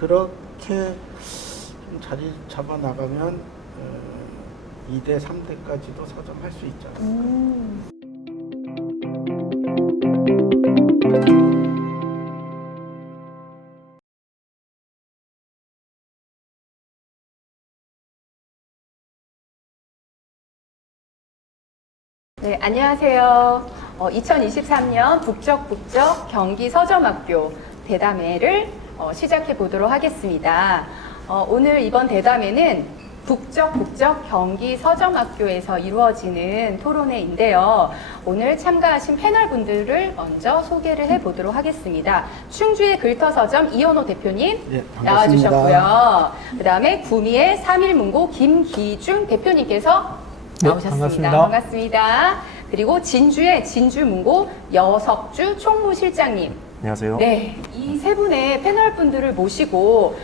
그렇게 좀 자리 잡아 나가면 2대, 3대까지도 서점할 수 있지 않을까. 네, 안녕하세요. 2023년 북적 경기 서점학교 대담회를 시작해 보도록 하겠습니다. 오늘 이번 대담회는 북적 경기 서점학교에서 이루어지는 토론회인데요. 오늘 참가하신 패널분들을 먼저 소개를 해 보도록 하겠습니다. 충주의 글터서점 이현호 대표님 네, 나와주셨고요. 그 다음에 구미의 3.1문고 김기중 대표님께서 네, 나오셨습니다. 반갑습니다. 그리고 진주의 진주문고 여석주 총무실장님. 안녕하세요. 네, 이 세 분의 패널 분들을 모시고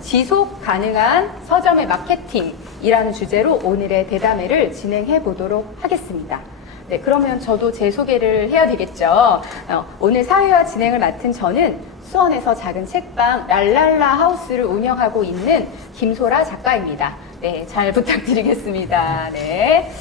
지속 가능한 서점의 마케팅이라는 주제로 오늘의 대담회를 진행해 보도록 하겠습니다. 네, 그러면 저도 제 소개를 해야 되겠죠. 오늘 사회화 진행을 맡은 저는 수원에서 작은 책방 랄랄라 하우스를 운영하고 있는 김소라 작가입니다. 네, 잘 부탁드리겠습니다. 네.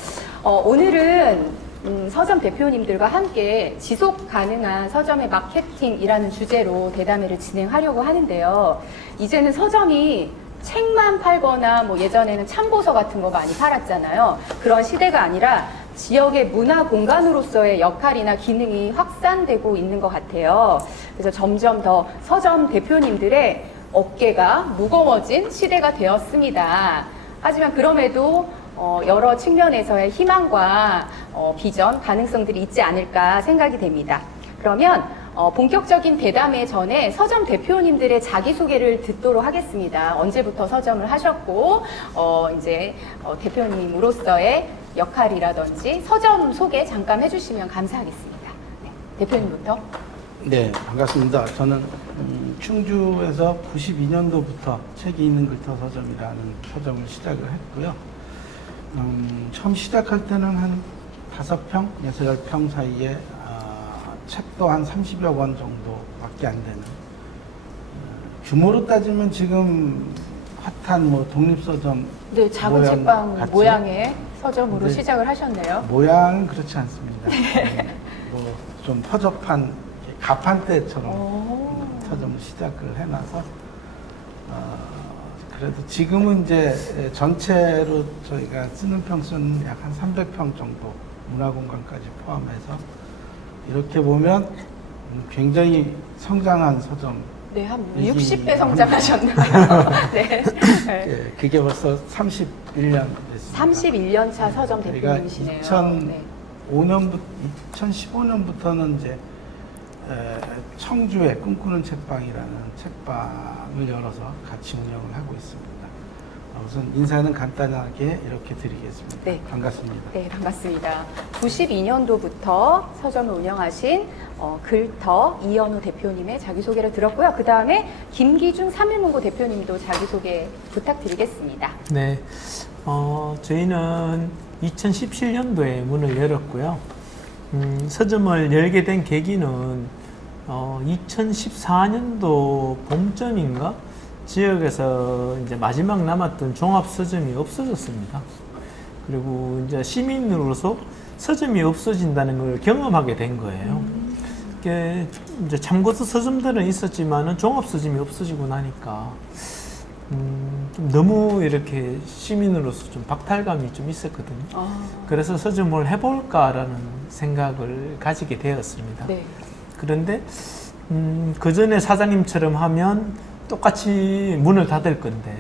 오늘은 서점 대표님들과 함께 지속 가능한 서점의 마케팅이라는 주제로 대담회를 진행하려고 하는데요. 이제는 서점이 책만 팔거나 뭐 예전에는 참고서 같은 거 많이 팔았잖아요. 그런 시대가 아니라 지역의 문화 공간으로서의 역할이나 기능이 확산되고 있는 것 같아요. 그래서 점점 더 서점 대표님들의 어깨가 무거워진 시대가 되었습니다. 하지만 그럼에도 여러 측면에서의 희망과 비전, 가능성들이 있지 않을까 생각이 됩니다. 그러면 본격적인 대담회 전에 서점 대표님들의 자기소개를 듣도록 하겠습니다. 언제부터 서점을 하셨고 이제 대표님으로서의 역할이라든지 서점 소개 잠깐 해주시면 감사하겠습니다. 네, 대표님부터. 네, 반갑습니다. 저는 충주에서 92년도부터 책이 있는 글터 서점이라는 서점을 시작을 했고요. 처음 시작할 때는 한 5평, 6, 10평 사이에 책도 한 30여 권 정도밖에 안 되는 규모로 따지면 지금 핫한 뭐 독립서점 네, 작은 모양 책방 같죠? 모양의 서점으로 네. 시작을 하셨네요. 모양은 그렇지 않습니다. 뭐 좀 허접한 가판대처럼 서점을 시작을 해놔서 그래도 지금은 이제 전체로 저희가 쓰는 평수는 약 한 300평 정도 문화공간까지 포함해서 이렇게 보면 굉장히 성장한 서점. 네, 한 이기 60배 성장하셨나요? 네. 예, 그게 벌써 31년 됐습니다. 31년 차 서점 저희가 대표님이시네요. 네. 2015년부터는 이제 청주의 꿈꾸는 책방이라는 책방을 열어서 같이 운영을 하고 있습니다. 우선 인사는 간단하게 이렇게 드리겠습니다. 네. 반갑습니다. 네, 반갑습니다. 92년도부터 서점을 운영하신 글터 이현우 대표님의 자기소개를 들었고요. 그 다음에 김기중 3.1문고 대표님도 자기소개 부탁드리겠습니다. 네, 저희는 2017년도에 문을 열었고요. 서점을 열게 된 계기는 2014년도 봄쯤인가 지역에서 이제 마지막 남았던 종합 서점이 없어졌습니다. 그리고 이제 시민으로서 서점이 없어진다는 걸 경험하게 된 거예요. 이게 이제 참고서 서점들은 있었지만은 종합 서점이 없어지고 나니까 좀 너무 이렇게 시민으로서 좀 박탈감이 좀 있었거든요. 그래서 서점을 해볼까라는 생각을 가지게 되었습니다. 네. 그런데 그 전에 사장님처럼 하면 똑같이 문을 닫을 건데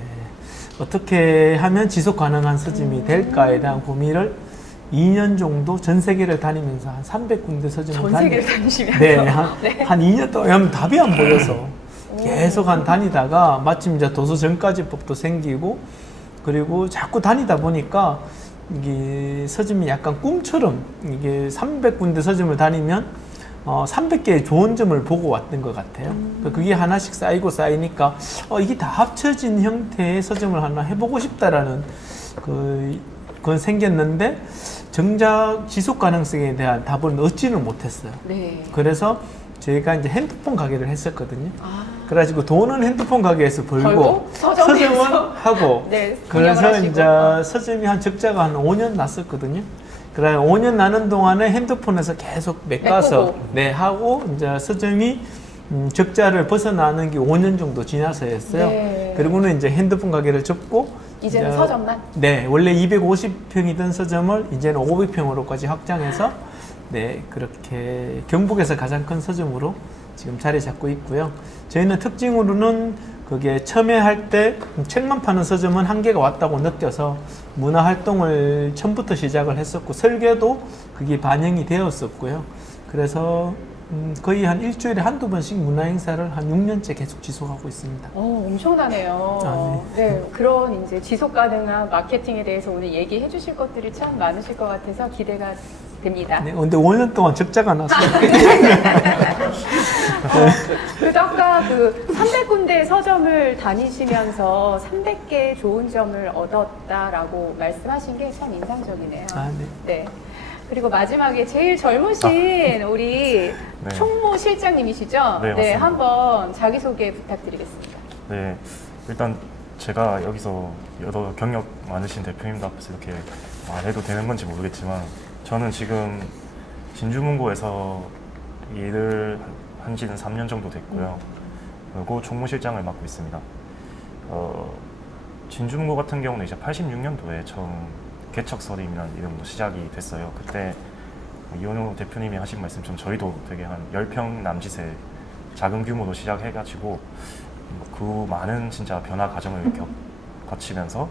어떻게 하면 지속 가능한 서점이 될까에 대한 고민을 2년 정도 전 세계를 다니면서 한 300군데 서점을 전 세계를 다니시면서 네, 한 2년 동안 답이 안 보여서 계속 다니다가 마침 이제 도서정가제법도 생기고 그리고 자꾸 다니다 보니까 이게 서점이 약간 꿈처럼 이게 300군데 서점을 다니면 300개의 좋은 점을 보고 왔던 것 같아요. 그게 하나씩 쌓이고 쌓이니까 이게 다 합쳐진 형태의 서점을 하나 해보고 싶다라는 그건 생겼는데 정작 지속 가능성에 대한 답을 얻지는 못했어요. 네. 그래서 저희가 이제 핸드폰 가게를 했었거든요. 그래가지고 돈은 핸드폰 가게에서 벌고 벌고 서점에서 서점은 하고 네, 그래서 운영을 이제 하시고. 서점이 한 적자가 한 5년 났었거든요. 그래 5년 나는 동안에 핸드폰에서 계속 메꿔서 메꾸고. 네 하고 이제 서점이 적자를 벗어나는 게 5년 정도 지나서였어요. 네. 그리고는 이제 핸드폰 가게를 접고 이제는 이제 서점만? 네 원래 250평이던 서점을 이제는 500평으로까지 확장해서 네 그렇게 경북에서 가장 큰 서점으로 지금 자리 잡고 있고요. 저희는 특징으로는 그게 처음에 할 때 책만 파는 서점은 한계가 왔다고 느껴서 문화 활동을 처음부터 시작을 했었고 설계도 그게 반영이 되었었고요. 그래서 거의 한 일주일에 한두 번씩 문화 행사를 한 6년째 계속 지속하고 있습니다. 엄청나네요. 아, 네, 그런 이제 지속 가능한 마케팅에 대해서 오늘 얘기해 주실 것들이 참 많으실 것 같아서 기대가 됩니다. 네, 근데 5년 동안 적자가 났어요. 그래도 아까 그 300군데 서점을 다니시면서 300개의 좋은 점을 얻었다라고 말씀하신 게 참 인상적이네요. 아, 네. 네. 그리고 마지막에 제일 젊으신 우리 네. 총무 실장님이시죠? 네, 맞습니다. 한번 자기소개 부탁드리겠습니다. 네, 일단 제가 여기서 여러 경력 많으신 대표님들 앞에서 이렇게 말해도 되는 건지 모르겠지만 저는 지금 진주문고에서 일을 한 지는 3년 정도 됐고요. 그리고 총무실장을 맡고 있습니다. 진주문고 같은 경우는 이제 86년도에 처음 개척설임이라는 이름으로 시작이 됐어요. 그때 이현우 대표님이 하신 말씀처럼 저희도 되게 한 10평 남짓의 작은 규모로 시작해가지고 그 많은 진짜 변화 과정을 거치면서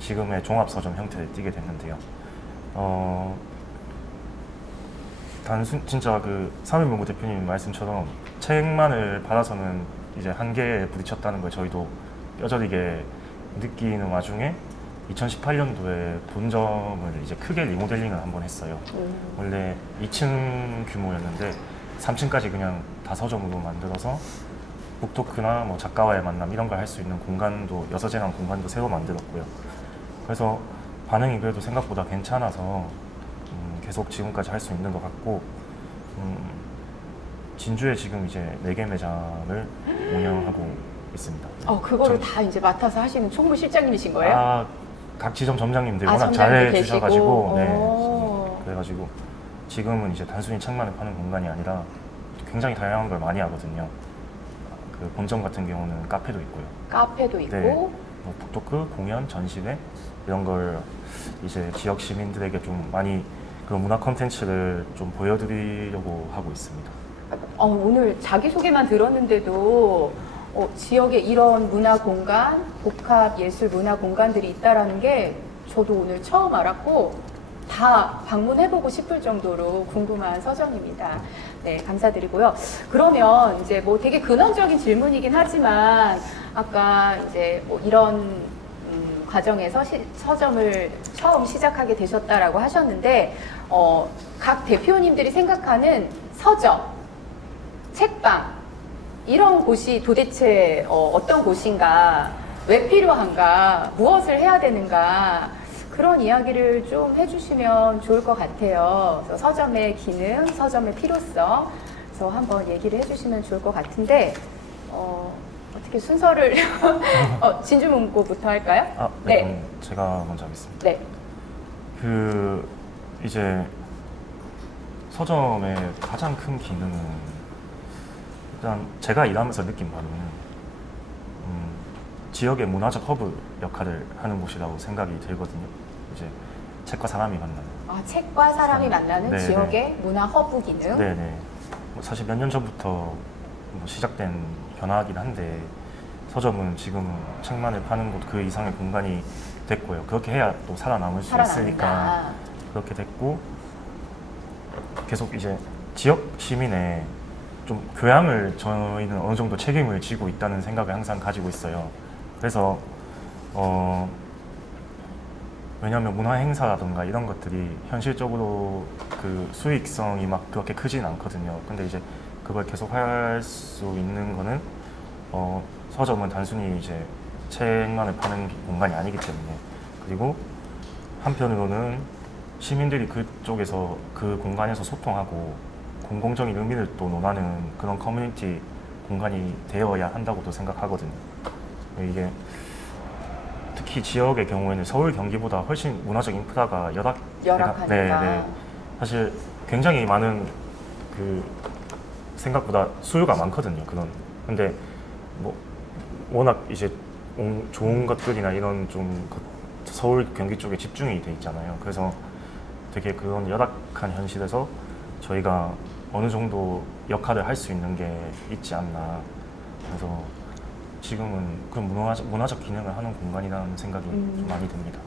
지금의 종합서점 형태를 띠게 됐는데요. 진짜 그 삼일문고 대표님 말씀처럼 책만을 받아서는 이제 한계에 부딪혔다는 걸 저희도 뼈저리게 느끼는 와중에 2018년도에 본점을 이제 크게 리모델링을 한번 했어요. 원래 2층 규모였는데 3층까지 그냥 다서점으로 만들어서 북토크나 뭐 작가와의 만남 이런 걸 할 수 있는 공간도 여서재난 공간도 새로 만들었고요. 그래서 반응이 그래도 생각보다 괜찮아서 계속 지금까지 할 수 있는 것 같고 진주에 지금 이제 4개 매장을 운영하고 있습니다. 그거를 다 이제 맡아서 하시는 총무 실장님이신 거예요? 각 지점 점장님들이 아, 워낙 점장님도 잘해 주셔가지고 계시고. 그래가지고 지금은 이제 단순히 책만을 파는 공간이 아니라 굉장히 다양한 걸 많이 하거든요. 그 본점 같은 경우는 카페도 있고요. 카페도 있고. 네, 뭐 북토크, 공연, 전시회 이런 걸 이제 지역 시민들에게 좀 많이 그런 문화 콘텐츠를 좀 보여드리려고 하고 있습니다. 오늘 자기소개만 들었는데도 지역에 이런 문화 공간, 복합 예술 문화 공간들이 있다라는 게 저도 오늘 처음 알았고 다 방문해보고 싶을 정도로 궁금한 서점입니다. 네, 감사드리고요. 그러면 이제 뭐 되게 근원적인 질문이긴 하지만 아까 이제 뭐 이런 과정에서 서점을 처음 시작하게 되셨다라고 하셨는데 각 대표님들이 생각하는 서점, 책방 이런 곳이 도대체 어떤 곳인가, 왜 필요한가, 무엇을 해야 되는가 그런 이야기를 좀 해주시면 좋을 것 같아요. 그래서 서점의 기능, 서점의 필요성 그래서 한번 얘기를 해주시면 좋을 것 같은데 어떻게 순서를 진주문고부터 할까요? 네. 그럼 제가 먼저 하겠습니다. 네. 이제 서점의 가장 큰 기능은 일단 제가 일하면서 느낀 바로는 지역의 문화적 허브 역할을 하는 곳이라고 생각이 들거든요. 이제 책과 사람이 만나는. 책과 사람이 만나는 네, 지역의 문화 허브 기능. 네네. 사실 몇 년 전부터 시작된 변화이긴 한데 서점은 지금 책만을 파는 곳 그 이상의 공간이 됐고요. 그렇게 해야 또 살아남을 수 있으니까 그렇게 됐고 계속 이제 지역 시민의 좀 교양을 저희는 어느 정도 책임을 지고 있다는 생각을 항상 가지고 있어요. 그래서 왜냐하면 문화 행사라든가 이런 것들이 현실적으로 그 수익성이 막 그렇게 크진 않거든요. 근데 이제 그걸 계속 할 수 있는 거는 서점은 단순히 이제 책만을 파는 공간이 아니기 때문에 그리고 한편으로는 시민들이 그쪽에서 그 공간에서 소통하고 공공적인 의미를 또 논하는 그런 커뮤니티 공간이 되어야 한다고도 생각하거든요. 이게 특히 지역의 경우에는 서울, 경기보다 훨씬 문화적 인프라가 열악하니까. 네. 사실 굉장히 많은 그 생각보다 수요가 많거든요. 근데 뭐 워낙 이제 좋은 것들이나 이런 좀 서울, 경기 쪽에 집중이 돼 있잖아요. 그래서 되게 그런 열악한 현실에서 저희가 어느 정도 역할을 할 수 있는 게 있지 않나. 그래서 지금은 그 문화적 기능을 하는 공간이라는 생각이 좀 많이 듭니다.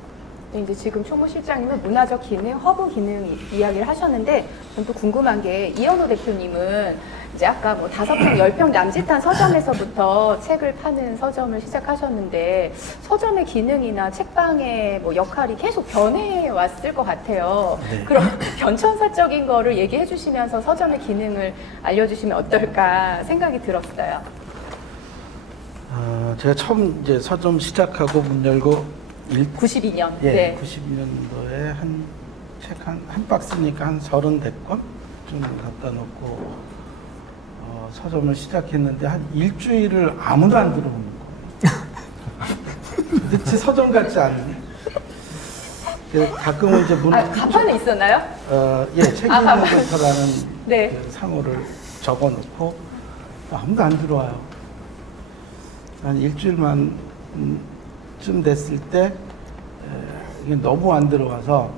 네, 이제 지금 총무 실장님은 문화적 기능, 허브 기능 이야기를 하셨는데, 저는 또 궁금한 게 이현호 대표님은 이제 아까 뭐 5평, 10평 남짓한 서점에서부터 책을 파는 서점을 시작하셨는데, 서점의 기능이나 책방의 뭐 역할이 계속 변해 왔을 것 같아요. 네. 그럼 변천사적인 거를 얘기해 주시면서 서점의 기능을 알려주시면 어떨까 생각이 들었어요. 제가 처음 이제 서점 시작하고 문 열고 92년. 예, 네. 92년도에 한 박스니까 한 30대권쯤 갖다 놓고 서점을 시작했는데 한 일주일을 아무도 안 들어오는 거예요. 도대체 서점 같지 않니? 그래서 가끔은 이제 가판은 있었나요? 예, 책 읽는 것처라는 네. 그 상호를 적어놓고 아무도 안 들어와요. 한 일주일만 쯤 됐을 때 이게 너무 안 들어와서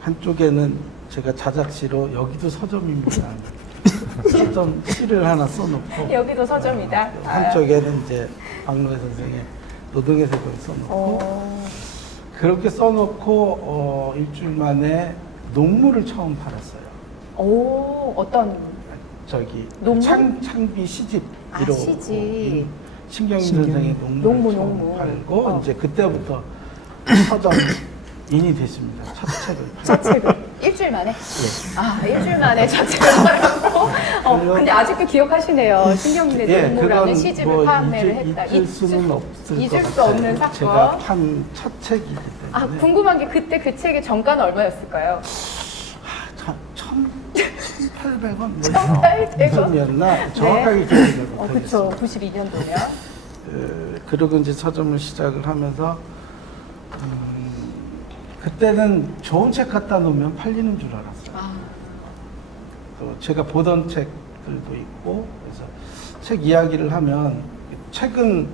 한쪽에는 제가 자작시로 여기도 서점입니다. 서점 시를 하나 써놓고 여기도 서점이다. 한쪽에는 이제 박노해 선생의 노동의 세계를 써놓고 그렇게 써놓고 일주일 만에 논문을 처음 팔았어요. 오, 어떤 저기 논문? 창비 시집 이로 시집. 신경민 선생의 논문을 처음 팔고 이제 그때부터 서점인이 됐습니다. 첫 책을 첫 책을 일주일 만에? 예. 일주일 만에 첫 책을 팔았고. 근데 아직도 기억하시네요. 신경민의 논문이라는 시집을 뭐 판매를 했다. 잊을 수는 없을 잊을 것 수 같아요. 없는 사건. 제가 판 첫 책이기 때문에. 궁금한 게 그때 그 책의 정가는 얼마였을까요? 1,800원? 1,800원? 정확하게 기억이 못하겠어요. 그쵸. 92년도면. 그리고 이제 서점을 시작을 하면서 그때는 좋은 책 갖다 놓으면 팔리는 줄 알았어요. 또 제가 보던 책들도 있고 그래서 책 이야기를 하면 책은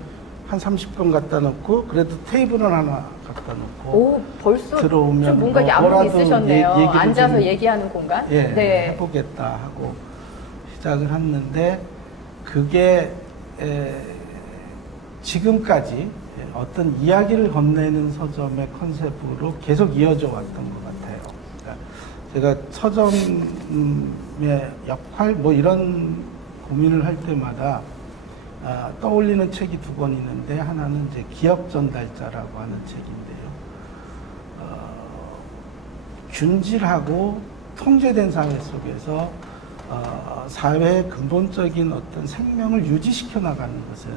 한 30권 갖다 놓고 그래도 테이블은 하나 갖다 놓고 오, 벌써 들어오면 좀 뭔가 뭐 야목이 뭐라도 있으셨네요. 얘기를 앉아서 좀 얘기하는 공간? 예, 네. 해보겠다 하고 시작을 했는데 그게 지금까지 어떤 이야기를 건네는 서점의 컨셉으로 계속 이어져 왔던 것 같아요. 그러니까 제가 서점의 역할 뭐 이런 고민을 할 때마다 떠올리는 책이 2권 있는데 하나는 이제 기억 전달자라고 하는 책인데요. 균질하고 통제된 사회 속에서 사회의 근본적인 어떤 생명을 유지시켜 나가는 것은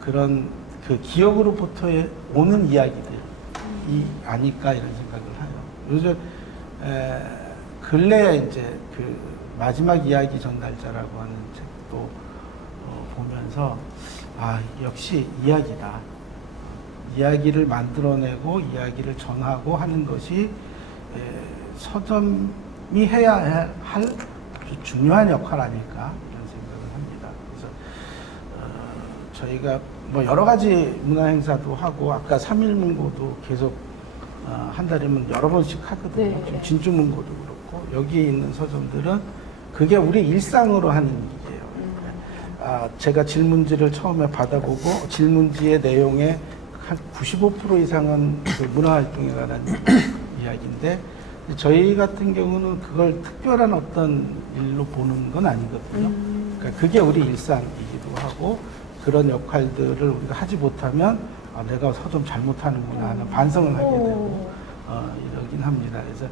그런 그 기억으로부터 오는 이야기들이 아닐까 이런 생각을 해요. 요즘 근래에 이제 그 마지막 이야기 전달자라고 하는 책도 보면서 역시 이야기다. 이야기를 만들어내고 이야기를 전하고 하는 것이 서점이 해야 할 아주 중요한 역할 아닐까 이런 생각을 합니다. 그래서 저희가 뭐 여러 가지 문화 행사도 하고 아까 3.1문고도 계속 한 달이면 여러 번씩 하거든요. 네. 지금 진주문고도 그렇고 여기에 있는 서점들은 그게 우리 일상으로 하는 일이에요. 제가 질문지를 처음에 받아보고 질문지의 내용의 한 95% 이상은 그 문화활동에 관한 이야기인데 저희 같은 경우는 그걸 특별한 어떤 일로 보는 건 아니거든요. 그러니까 그게 우리 일상이기도 하고 그런 역할들을 우리가 하지 못하면 내가 서점 잘못하는구나 하는 반성을 하게 되고 이러긴 합니다. 그래서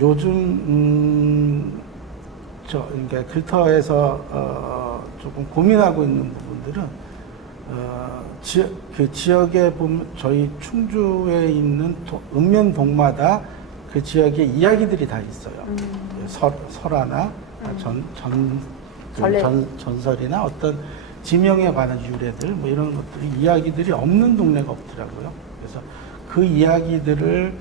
요즘 그러니까 글터에서 조금 고민하고 있는 부분들은 그 지역에 보면 저희 충주에 있는 읍면동마다 그 지역에 이야기들이 다 있어요. 설화나 전래. 전설이나 어떤 지명에 관한 유래들 뭐 이런 것들이 이야기들이 없는 동네가 없더라고요. 그래서 그 이야기들을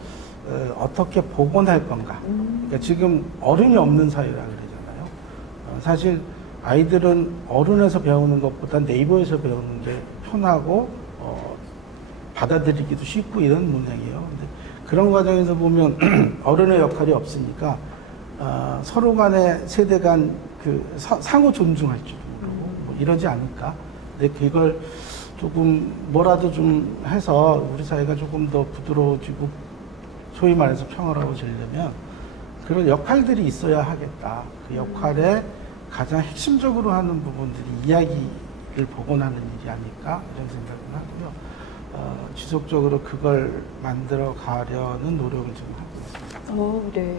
어떻게 복원할 건가. 그러니까 지금 어른이 없는 사회라 그러잖아요. 사실 아이들은 어른에서 배우는 것보다 네이버에서 배우는 게 편하고 받아들이기도 쉽고 이런 문양이에요. 근데 그런 과정에서 보면 어른의 역할이 없으니까 서로 간의 세대 간 그 상호 존중할 줄 모르고 뭐 이러지 않을까. 근데 그걸 조금 뭐라도 좀 해서 우리 사회가 조금 더 부드러워지고 소위 말해서 평화로워지려면 그런 역할들이 있어야 하겠다. 그 역할에 가장 핵심적으로 하는 부분들이 이야기를 복원하는 일이 아닐까 이런 생각을 하고요. 지속적으로 그걸 만들어 가려는 노력을 좀 하고 있습니다. 네.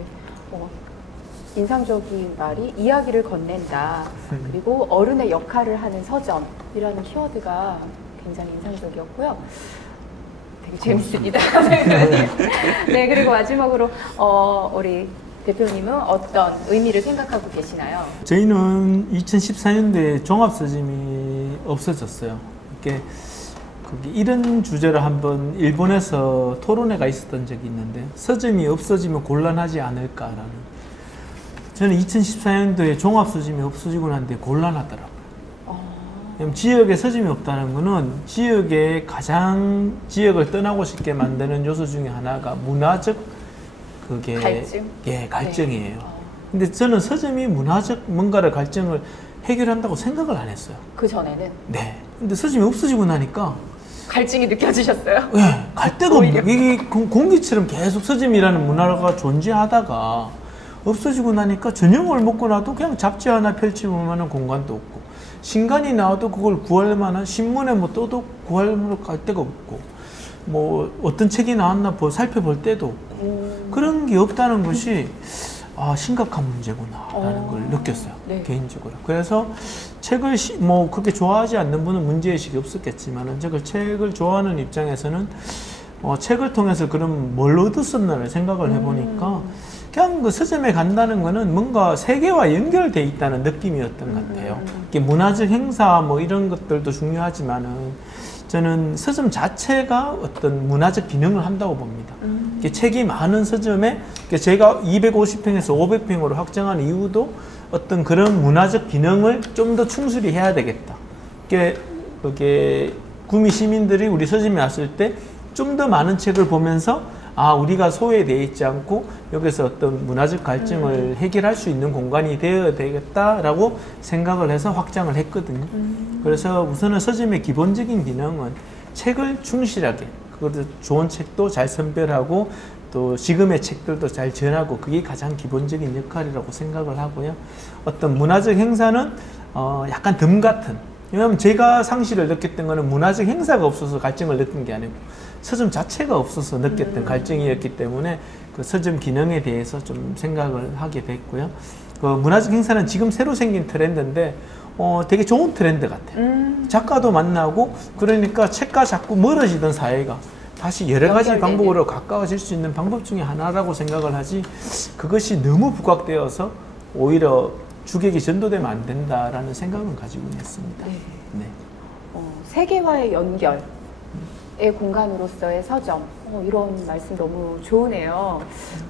인상적인 말이 이야기를 건넨다. 그리고 어른의 역할을 하는 서점이라는 키워드가 굉장히 인상적이었고요. 되게 재밌습니다. 네, 그리고 마지막으로 우리 대표님은 어떤 의미를 생각하고 계시나요? 저희는 2014년도에 종합서점이 없어졌어요. 이렇게 이런 주제로 한번 일본에서 토론회가 있었던 적이 있는데 서점이 없어지면 곤란하지 않을까라는. 저는 2014년도에 종합서점이 없어지고 난 뒤에 곤란하더라고요. 왜냐면 지역에 서점이 없다는 거는 지역에 가장 지역을 떠나고 싶게 만드는 요소 중에 하나가 문화적 갈증? 예, 갈증이에요. 근데 저는 서점이 문화적 뭔가를 갈증을 해결한다고 생각을 안 했어요. 그 전에는 네. 근데 서점이 없어지고 나니까 갈증이 느껴지셨어요? 예, 갈 데가 오히려. 없는 이게 공기처럼 계속 서점이라는 문화가 존재하다가 없어지고 나니까 저녁을 먹고 나도 그냥 잡지 하나 펼치볼 만한 공간도 없고 신간이 나와도 그걸 구할 만한 신문에 뭐 떠도 구할 데가 없고 뭐 어떤 책이 나왔나 살펴볼 때도 없고 그런 게 없다는 것이 심각한 문제구나라는 걸 느꼈어요. 네. 개인적으로. 그래서 책을 뭐 그렇게 좋아하지 않는 분은 문제의식이 없었겠지만은 책을 좋아하는 입장에서는 책을 통해서 그럼 뭘 얻었었나를 생각을 해보니까 그냥 그 서점에 간다는 거는 뭔가 세계와 연결돼 있다는 느낌이었던 것 같아요. 이게 문화적 행사 뭐 이런 것들도 중요하지만은 저는 서점 자체가 어떤 문화적 기능을 한다고 봅니다. 책이 많은 서점에 제가 250평에서 500평으로 확장한 이유도 어떤 그런 문화적 기능을 좀 더 충실히 해야 되겠다. 그게 구미 시민들이 우리 서점에 왔을 때 좀 더 많은 책을 보면서 우리가 소외되어 있지 않고 여기서 어떤 문화적 갈증을 해결할 수 있는 공간이 되어야 되겠다라고 생각을 해서 확장을 했거든요. 그래서 우선은 서점의 기본적인 기능은 책을 충실하게, 그것도 좋은 책도 잘 선별하고 또 지금의 책들도 잘 전하고 그게 가장 기본적인 역할이라고 생각을 하고요. 어떤 문화적 행사는 약간 덤 같은, 왜냐하면 제가 상실을 느꼈던 거는 문화적 행사가 없어서 갈증을 느낀 게 아니고 서점 자체가 없어서 느꼈던 갈증이었기 때문에 그 서점 기능에 대해서 좀 생각을 하게 됐고요. 그 문화적 행사는 지금 새로 생긴 트렌드인데 되게 좋은 트렌드 같아요. 작가도 만나고 그러니까 책과 자꾸 멀어지던 사회가 다시 여러 가지 연결되는. 방법으로 가까워질 수 있는 방법 중에 하나라고 생각을 하지 그것이 너무 부각되어서 오히려 주객이 전도되면 안 된다라는 생각은 가지고 있습니다. 네. 네. 세계와의 연결의 공간으로서의 서점, 이런 말씀 너무 좋으네요.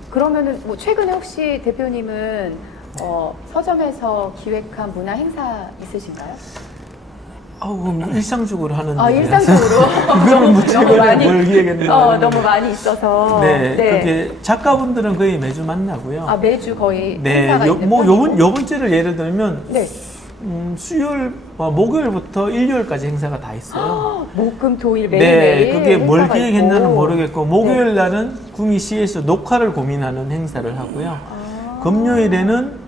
그러면은 뭐 최근에 혹시 대표님은 서점에서 기획한 문화 행사 있으신가요? 일상적으로 하는데. 일상적으로. 그거는 뭐 최근에 많이, 뭘 기획했나. 너무 많이 있어서. 네. 그게 작가분들은 거의 매주 만나고요. 매주 거의 네. 행사가 있는 편이고. 요번 주를 예를 들면 네. 수요일, 목요일부터 일요일까지 행사가 다 있어요. 목금 토일 매일매일. 네, 그게 뭘 행사가 기획했나는 있고. 모르겠고 목요일 날은 구미시에서 녹화를 고민하는 행사를 하고요. 금요일에는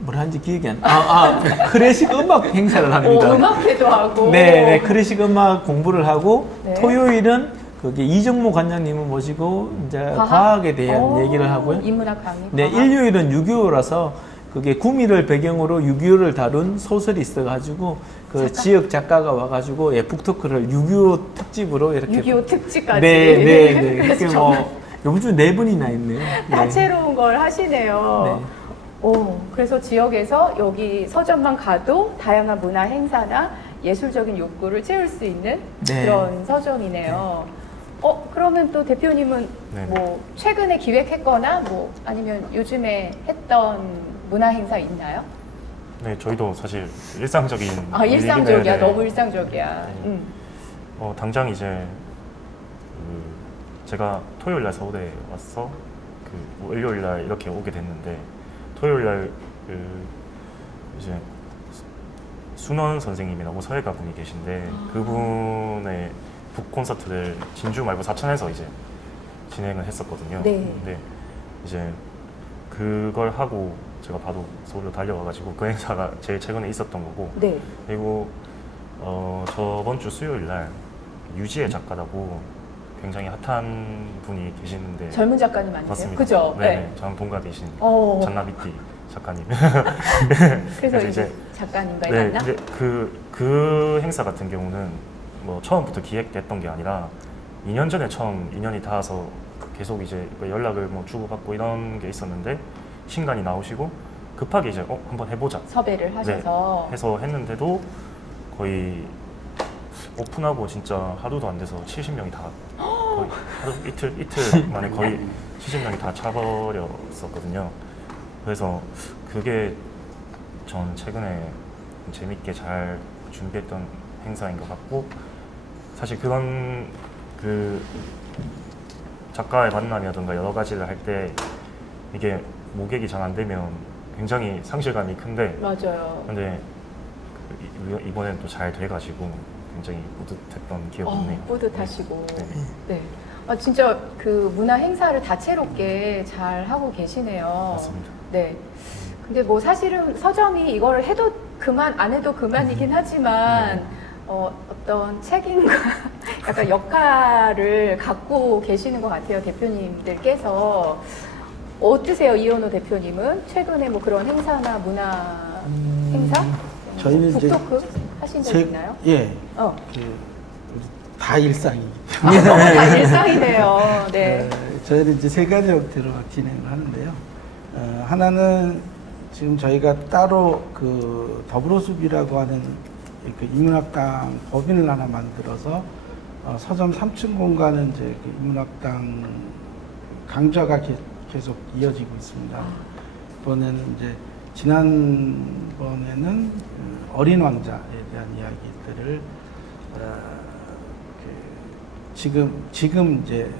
뭘 하는지 기억이 안 나. 클래식 음악 행사를 합니다. 음악회도 하고. 네, 클래식 음악 공부를 하고 네. 토요일은 거기 이정모 관장님을 모시고 이제 과학에 대한 얘기를 하고요. 인문학 강의. 네, 과학. 일요일은 6.25라서 그게 구미를 배경으로 6.25를 다룬 소설이 있어가지고 그 지역 작가가 와가지고 북토크를 6.25 특집으로 이렇게 6.25 특집까지. 네. 그래서 그게 뭐 요번 주 4번이나 있네요. 네. 다채로운 걸 하시네요. 그래서 지역에서 여기 서점만 가도 다양한 문화 행사나 예술적인 욕구를 채울 수 있는 네. 그런 서점이네요. 그러면 또 대표님은 네. 뭐 최근에 기획했거나 뭐 아니면 요즘에 했던 문화 행사 있나요? 네, 저희도 사실 일상적인 일상적이야. 일이긴 해. 너무 일상적이야. 네. 당장 이제 제가 토요일 날 서울에 와서 뭐 일요일 날 이렇게 오게 됐는데 토요일 날 이제 순원 선생님이라고 서예가 분이 계신데 그분의 북 콘서트를 진주 말고 사천에서 이제 진행을 했었거든요. 네. 근데 이제 그걸 하고 제가 바로 서울로 달려와가지고 그 행사가 제일 최근에 있었던 거고 네. 그리고 저번 주 수요일 날 유지혜 작가라고 굉장히 핫한 분이 계시는데 젊은 작가님 아니세요? 맞습니다. 그죠? 네, 저랑 동갑이신 잔나비티 작가님. 그래서 이제 작가님과의 네, 만남? 근데 그 행사 같은 경우는 뭐 처음부터 기획됐던 게 아니라 2년 전에 처음 인연이 닿아서 계속 이제 연락을 뭐 주고받고 이런 게 있었는데 신간이 나오시고 급하게 이제 한번 해보자 섭외를 하셔서 해서 했는데도 거의 오픈하고 진짜 하루도 안 돼서 70명이 다 거의 하루 이틀 만에 거의 70명이 다 차버렸었거든요. 그래서 그게 전 최근에 재밌게 잘 준비했던 행사인 것 같고 사실 그런 그 작가의 만남이라든가 여러 가지를 할 때 이게 모객이 잘 안 되면 굉장히 상실감이 큰데 맞아요. 근데 이번엔 또 잘 돼가지고 굉장히 뿌듯했던 기억이 있네요. 뿌듯하시고. 네. 네. 진짜 그 문화 행사를 다채롭게 잘 하고 계시네요. 맞습니다. 네. 근데 뭐 사실은 서점이 이거를 해도 그만 안 해도 그만이긴 하지만 어떤 책임과 약간 역할을 갖고 계시는 것 같아요, 대표님들께서. 어떠세요, 이현호 대표님은? 최근에 뭐 그런 행사나 문화 행사? 저희는 이제 북토크 하신 적 있나요? 예. 우리 다 일상이. 다 일상이네요. 네. 저희는 이제 세 가지 형태로 진행을 하는데요. 하나는 지금 저희가 따로 그 더불어숲이라고 하는 그 인문학당 법인을 하나 만들어서 서점 3층 공간은 이제 그 인문학당 강좌가 계속 이어지고 있습니다. 이번에는 이제 지난번에는 어린 왕자에 대한 이야기들을 지금 이제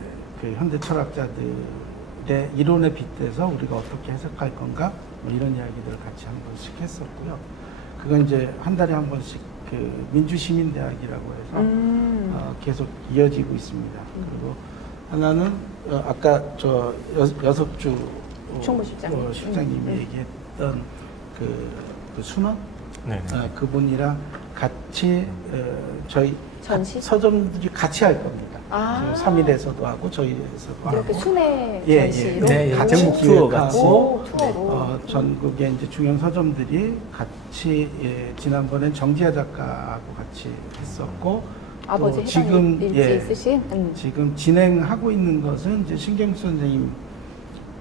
그 현대 철학자들의 이론에 빗대서 우리가 어떻게 해석할 건가 뭐 이런 이야기들을 같이 한 번씩 했었고요. 그건 이제 한 달에 한 번씩 그 민주시민대학이라고 해서 계속 이어지고 있습니다. 그리고 하나는 아까 저 여석주 총무실장님. 실장님이 얘기했던 그 순원 네. 그분이랑 같이 저희 전시? 서점들이 같이 할 겁니다. 아. 지금 3일에서도 하고 저희에서도 이렇게 하고 순회 예, 전시로 네, 같이 전국 투어 같이. 오, 투어로. 전국의 이제 중형 서점들이 같이 지난번엔 정지아 작가하고 같이 했었고 아버지 또 해당 지금 일지 쓰신 지금 진행하고 있는 것은 이제 신경수 선생님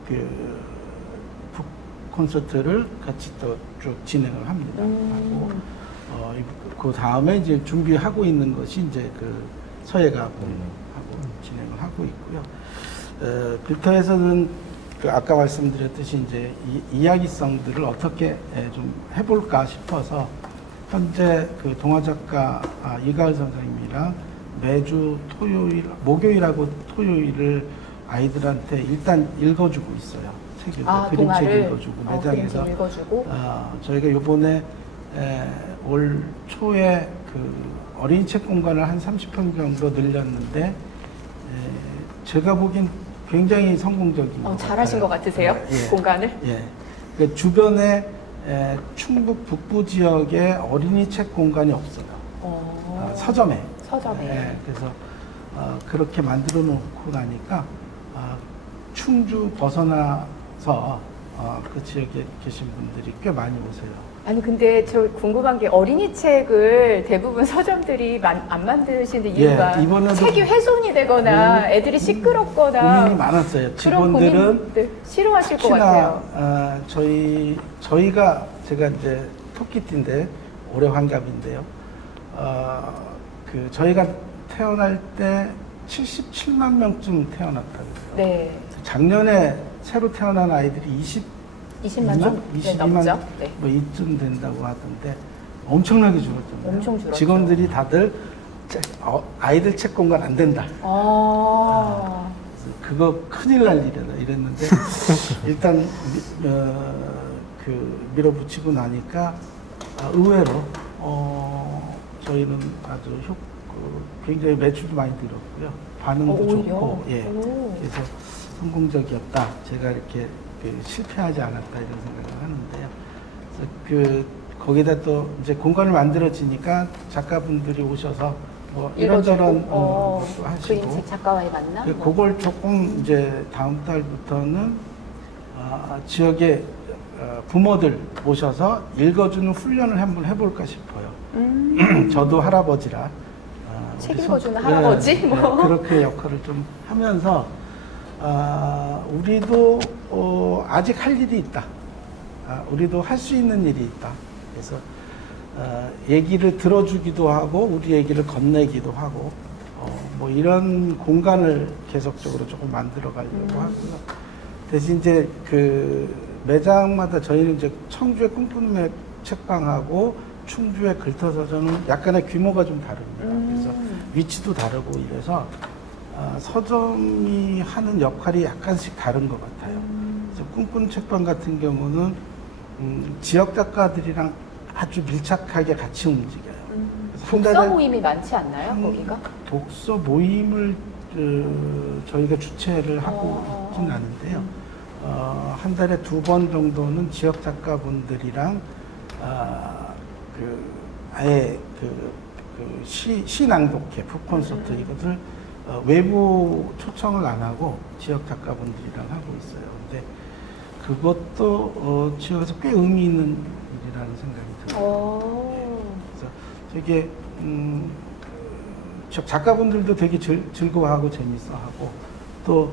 그 북 콘서트를 같이 또 쭉 진행을 합니다. 하고 그 다음에 이제 준비하고 있는 것이 이제 그 서예가하고 진행을 하고 있고요. 빌터에서는 그 아까 말씀드렸듯이 이제 이야기성들을 어떻게 좀 해볼까 싶어서 현재 그 동화 작가 이가을 선생님이랑 매주 목요일하고 토요일을 아이들한테 일단 읽어주고 있어요. 책을 그림책 동화를 읽어주고 매장에서 그림책 읽어주고. 저희가 요번에 올 초에 그 어린이 책 공간을 한 30평 정도 늘렸는데 제가 보기엔 굉장히 성공적인 것 잘하신 것 같으세요? 예. 공간을? 예. 그 주변에 충북 북부 지역에 어린이 책 공간이 없어요. 서점에. 서점에. 예, 그래서 그렇게 만들어 놓고 나니까 충주 벗어나서 그 지역에 계신 분들이 꽤 많이 오세요. 아니 근데 저 궁금한 게 어린이 책을 대부분 서점들이 안 만드시는 이유가 이번에도 책이 훼손이 되거나 애들이 시끄럽거나 고민이 많았어요. 그런 직원들은 고민들 싫어하실 것 특히나 같아요. 저희가 제가 이제 토끼띠인데 올해 환갑인데요. 저희가 태어날 때 77만 명쯤 태어났다고요. 네, 작년에 새로 태어난 아이들이 20만 좀 22만 넘죠. 네. 뭐 이쯤 된다고 하던데 엄청나게 줄었잖아요. 엄청 줄었죠. 직원들이 다들 아이들 책 공간 안 된다. 그거 큰일 날 일이다 이랬는데 일단 밀어붙이고 나니까 의외로 저희는 아주 굉장히 매출도 많이 늘었고요. 반응도 오히려? 좋고, 예. 오. 그래서 성공적이었다. 제가 이렇게 실패하지 않았다 이런 생각을 하는데요. 그래서 거기다 또 이제 공간을 만들어지니까 작가분들이 오셔서 뭐 이런저런 것도 하시고. 그림책 작가와의 만남. 그걸 조금 이제 다음 달부터는 지역의 부모들 모셔서 읽어주는 훈련을 한번 해볼까 싶어요. 저도 할아버지라 책 우리 읽어주는 할아버지? 뭐. 그렇게 역할을 좀 하면서 우리도 아직 할 일이 있다. 우리도 할 수 있는 일이 있다. 그래서 얘기를 들어주기도 하고 우리 얘기를 건네기도 하고 뭐 이런 공간을 계속적으로 조금 만들어 가려고 하고요. 대신 이제 그 매장마다 저희는 이제 청주의 꿈꾸는 책방하고 충주의 글터서점은 약간의 규모가 좀 다릅니다. 그래서 위치도 다르고 이래서 서점이 하는 역할이 약간씩 다른 것 같아요. 그래서 꿈꾸는 책방 같은 경우는 지역 작가들이랑 아주 밀착하게 같이 움직여요. 그래서 한 독서 달에 모임이 많지 않나요, 거기가? 독서 모임을 저희가 주최를 하고 있진 않은데요. 한 달에 2번 정도는 지역 작가분들이랑 아예 시 낭독회, 북콘서트 이것을 외부 초청을 안 하고 지역 작가분들이랑 하고 있어요. 근데 그것도 지역에서 꽤 의미 있는 일이라는 생각이 들어요. 그래서 되게 작가분들도 되게 즐거워하고 재밌어하고 또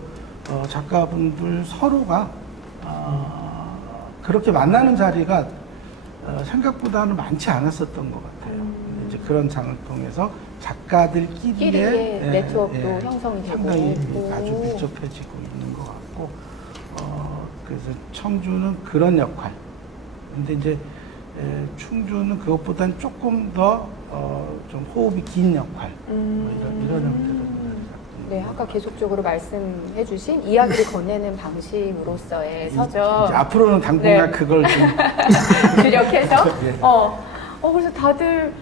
작가분들 서로가 그렇게 만나는 자리가 생각보다는 많이 않았었던 것 같아요. 이제 그런 장을 통해서 작가들끼리의 네트워크도 형성이 되고 상당히 아주 밀접해지고 있는 것 같고 그래서 청주는 그런 역할. 근데 이제 충주는 그것보다는 조금 더 좀 호흡이 긴 역할. 뭐 이런 형태로. 네, 아까 계속적으로 말씀해주신 이야기를 건네는 방식으로서의 서점. 이제 앞으로는 당분간 네. 그걸 좀 주력해서. 예. 그래서 다들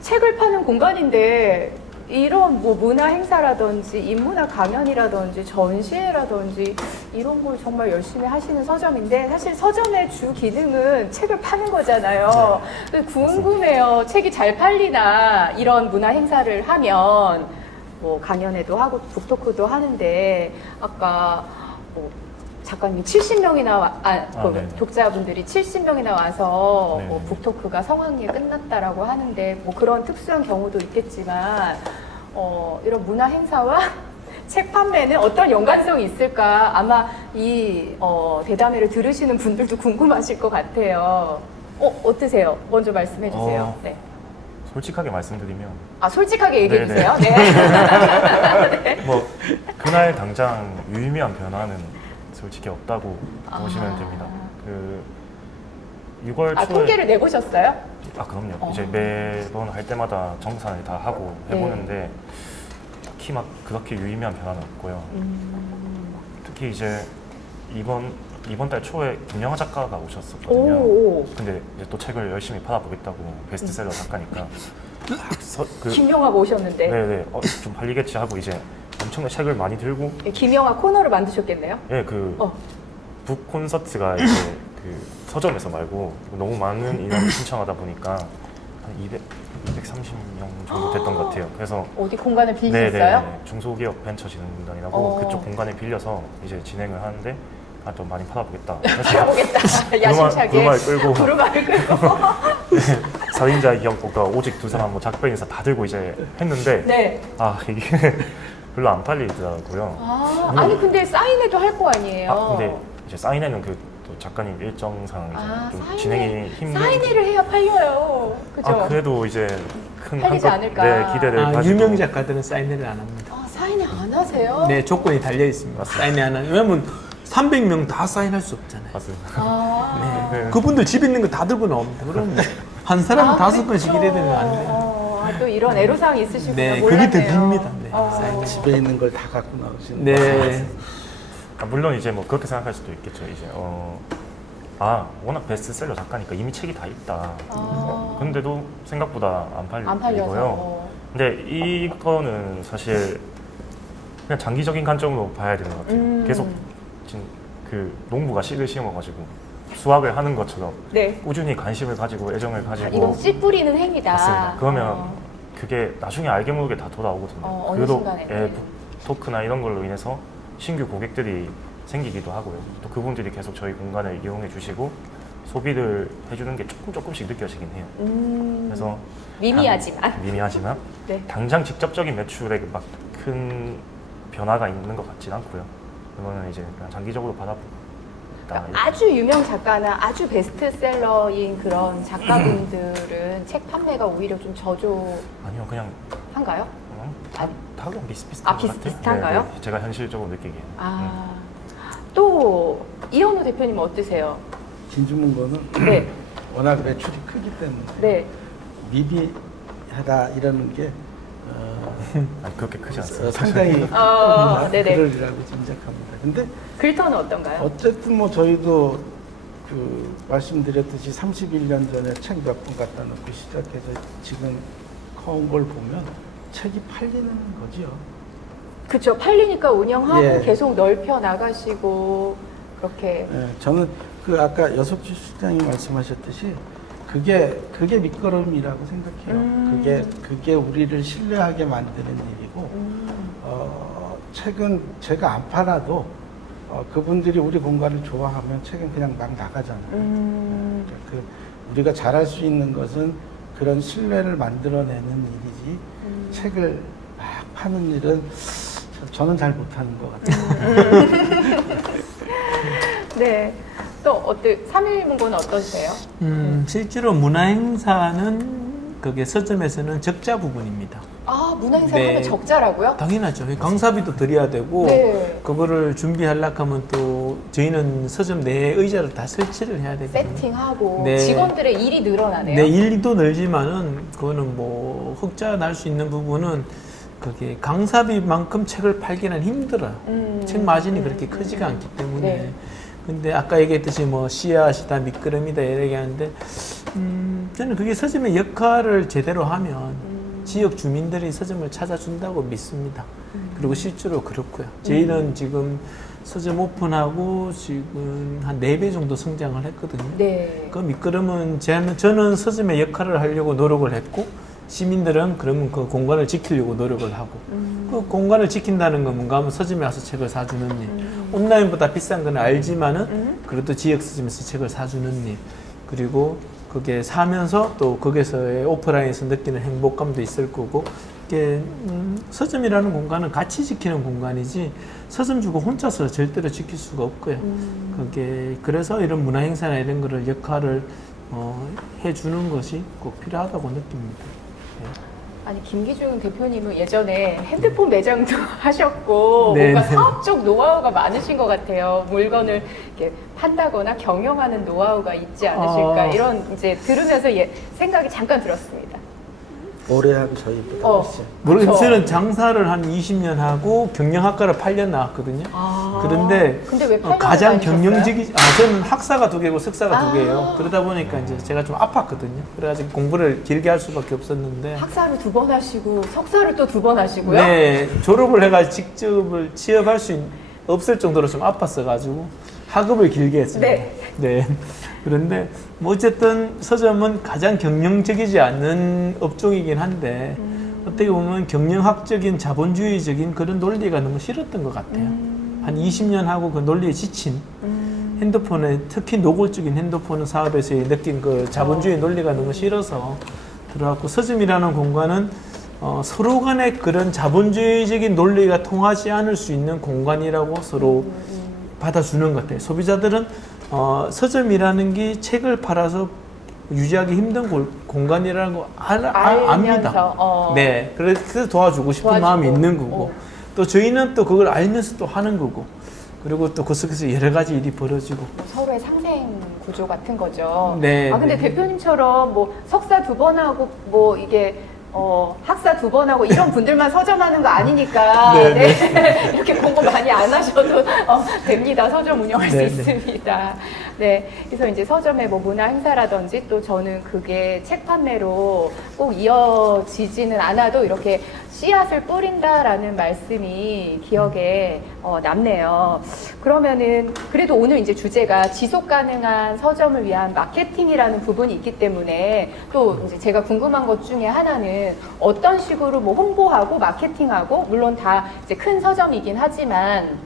책을 파는 공간인데 이런 뭐 문화 행사라든지 인문학 강연이라든지 전시회라든지 이런 걸 정말 열심히 하시는 서점인데 사실 서점의 주 기능은 책을 파는 거잖아요. 그래서 궁금해요. 책이 잘 팔리나 이런 문화 행사를 하면 뭐 강연회도 하고 북토크도 하는데 아까 뭐 작가님 70명이나 독자분들이 70명이나 와서 네. 뭐 북토크가 성황리에 끝났다라고 하는데 뭐 그런 특수한 경우도 있겠지만 이런 문화 행사와 책 판매는 어떤 연관성이 있을까 아마 이 대담회를 들으시는 분들도 궁금하실 것 같아요. 어떠세요? 먼저 말씀해 주세요. 네. 솔직하게 말씀드리면 솔직하게 얘기해 네네. 주세요. 네. 뭐 그날 당장 유의미한 변화는 솔직히 없다고 보시면 됩니다. 6월 초에 통계를 내보셨어요? 그럼요. 이제 매번 할 때마다 정산을 다 하고 해보는데 딱히 막 그렇게 유의미한 변화는 없고요. 특히 이제 이번 달 초에 김영하 작가가 오셨었거든요. 근데 이제 또 책을 열심히 팔아보겠다고 베스트셀러 작가니까 김영하 모셨는데 네네 좀 팔리겠지 하고 이제 엄청난 책을 많이 들고 김영하 코너를 만드셨겠네요? 북 콘서트가 이제 그 서점에서 말고 너무 많은 인원이 신청하다 보니까 한 230명 정도 됐던 것 같아요. 그래서 어디 공간을 빌리셨어요? 중소기업 벤처 진흥공단이라고 그쪽 공간을 빌려서 이제 진행을 하는데 또 많이 팔아보겠다. 알아보겠다. 야심차게. 두루마리 끌고 두루마리 끌고. 살인자 기억법과 오직 두 사람 뭐 작별인사 다 들고 이제 했는데 네. 아 이게 별로 안 팔리더라고요. 아니 근데 사인회도 할 거 아니에요. 근데 이제 사인회는 그 또 작가님 일정상 이제 좀 사인회. 진행이 힘든. 사인회를 해야 팔려요. 그죠? 그래도 이제 큰 팔리지 한껏, 않을까. 네, 기대를 가지고. 유명 작가들은 사인회를 안 합니다. 사인회 안 하세요? 네, 조건이 달려 있습니다. 맞습니다. 사인회 안 하는. 왜냐면 300명 다 사인할 수 없잖아요. 맞습니다. 네. 네. 그분들 집 있는 거 다 들고 나옵니다. 그럼 한 사람 5건씩 이래야 되면 안 돼요. 또 이런 애로사항이 있으시구나. 네, 몰랐네요. 그게 더 깁니다. 네, 사인회. 집에 있는 걸 다 갖고 나오시는 네. 물론 이제 뭐 그렇게 생각할 수도 있겠죠. 이제 워낙 베스트셀러 작가니까 이미 책이 다 있다. 근데도 생각보다 안 안 팔려서. 팔리고요. 근데 이거는 사실 그냥 장기적인 관점으로 봐야 되는 것 같아요. 계속 지금 그 농부가 씨를 심어가지고 수확을 하는 것처럼 네. 꾸준히 관심을 가지고 애정을 가지고 이건 씨 뿌리는 행위다. 맞습니다. 그러면 그게 나중에 알게 모르게 다 돌아오거든요. 어느 그래도 순간에는. 북토크나 이런 걸로 인해서 신규 고객들이 생기기도 하고요. 또 그분들이 계속 저희 공간을 이용해 주시고 소비를 해주는 게 조금씩 느껴지긴 해요. 그래서 미미하지만. 미미하지만 네. 당장 직접적인 매출에 막 큰 변화가 있는 것 같진 않고요. 그거는 이제 그냥 장기적으로 받아보다. 그러니까 아주 유명 작가나 아주 베스트셀러인 그런 작가분들은 책 판매가 오히려 좀 아니요, 그냥 저조한가요? 다 그냥 비슷비슷한 것 같아요. 비슷한가요? 네, 제가 현실적으로 느끼기에는. 또 이현우 대표님 어떠세요? 진주문고는 네. 워낙 매출이 크기 때문에 네. 미비하다 이러는 게 아니, 그렇게 크지 않습니다. 상당히 네네. 그러리라고 짐작합니다. 근데 글터는 어떤가요? 어쨌든 뭐 저희도 그 말씀드렸듯이 31년 전에 책 몇 권 갖다 놓고 시작해서 지금 커온 걸 보면 책이 팔리는 거죠. 그쵸. 팔리니까 운영하고 예. 계속 넓혀 나가시고 그렇게. 예, 저는 그 아까 여석주 실장님 말씀하셨듯이 그게 밑거름이라고 생각해요. 그게 우리를 신뢰하게 만드는 일이고 책은 제가 안 팔아도 그분들이 우리 공간을 좋아하면 책은 그냥 막 나가잖아요. 그러니까 우리가 잘할 수 있는 것은 그런 신뢰를 만들어내는 일이지 책을 막 파는 일은 저는 잘 못하는 것 같아요. 네. 또 3.1문고는 어떠세요? 실제로 문화행사는 그게 서점에서는 적자 부분입니다. 문화행사 네. 하면 적자라고요? 당연하죠. 강사비도 드려야 되고 네. 그거를 준비하려고 하면 또 저희는 서점 내에 의자를 다 설치를 해야 되거든요. 세팅하고 네. 직원들의 일이 늘어나네요. 네, 일도 늘지만은 그거는 뭐 흑자 날 수 있는 부분은 그게 강사비만큼 책을 팔기는 힘들어요. 책 마진이 그렇게 크지가 않기 때문에. 네. 근데 아까 얘기했듯이 뭐 씨앗이다 미끄럼이다 이렇게 얘기하는데 저는 그게 서점의 역할을 제대로 하면 지역 주민들이 서점을 찾아준다고 믿습니다. 그리고 실제로 그렇고요. 저희는 지금 서점 오픈하고 지금 한 4배 정도 성장을 했거든요. 네. 그 밑거름은 저는 서점의 역할을 하려고 노력을 했고 시민들은 그러면 그 공간을 지키려고 노력을 하고 그 공간을 지킨다는 건 뭔가 하면 서점에 와서 책을 사주는 일 온라인보다 비싼 건 알지만은 그래도 지역 서점에서 책을 사주는 일 그리고 그게 사면서 또 거기서의 오프라인에서 느끼는 행복감도 있을 거고 이게 서점이라는 공간은 같이 지키는 공간이지 서점 주고 혼자서 절대로 지킬 수가 없고요. 그게 그래서 이런 문화 행사나 이런 거를 역할을 해주는 것이 꼭 필요하다고 느낍니다. 아니 김기중 대표님은 예전에 핸드폰 매장도 하셨고 네, 뭔가 네. 사업적 노하우가 많으신 것 같아요. 물건을 이렇게 판다거나 경영하는 노하우가 있지 않으실까 이런 이제 들으면서 생각이 잠깐 들었습니다. 오래 한 저희보다 훨씬. 모르겠어요. 그쵸. 저는 장사를 한 20년 하고 경영학과를 8년 나왔거든요. 그런데 근데 왜 8년을 가장 다니셨어요? 경영직이 저는 학사가 2개고 석사가 2개예요. 그러다 보니까 이제 제가 좀 아팠거든요. 그래가지고 공부를 길게 할 수밖에 없었는데 학사를 2번 하시고 석사를 또 2번 하시고요. 네, 졸업을 해가지고 직접을 취업할 수 없을 정도로 좀 아팠어가지고 학업을 길게 했습니다. 네. 네. 그런데 뭐 어쨌든 서점은 가장 경영적이지 않는 업종이긴 한데 어떻게 보면 경영학적인 자본주의적인 그런 논리가 너무 싫었던 것 같아요. 한 20년 하고 그 논리에 지친 핸드폰에 특히 노골적인 핸드폰 사업에서 느낀 그 자본주의 논리가 너무 싫어서 들어왔고, 서점이라는 공간은 서로 간에 그런 자본주의적인 논리가 통하지 않을 수 있는 공간이라고 서로 받아주는 것 같아요. 소비자들은 서점이라는 게 책을 팔아서 유지하기 힘든 공간이라는 거 압니다. 알면서, 네, 그래서 도와주고 싶은 도와주고. 마음이 있는 거고, 또 저희는 또 그걸 알면서 또 하는 거고, 그리고 또 그 속에서 여러 가지 일이 벌어지고. 뭐 서로의 상생 구조 같은 거죠. 네, 근데 네. 대표님처럼 뭐 석사 2번 하고 뭐 이게 학사 2번 하고 이런 분들만 서점하는 거 아니니까 네, 네. 이렇게 공부 많이 안 하셔도 됩니다. 서점 운영할 네, 수 네. 있습니다. 네, 그래서 이제 서점의 뭐 문화 행사라든지 또 저는 그게 책 판매로 꼭 이어지지는 않아도 이렇게 씨앗을 뿌린다라는 말씀이 기억에 남네요. 그러면은 그래도 오늘 이제 주제가 지속 가능한 서점을 위한 마케팅이라는 부분이 있기 때문에 또 이제 제가 궁금한 것 중에 하나는 어떤 식으로 뭐 홍보하고 마케팅하고 물론 다 이제 큰 서점이긴 하지만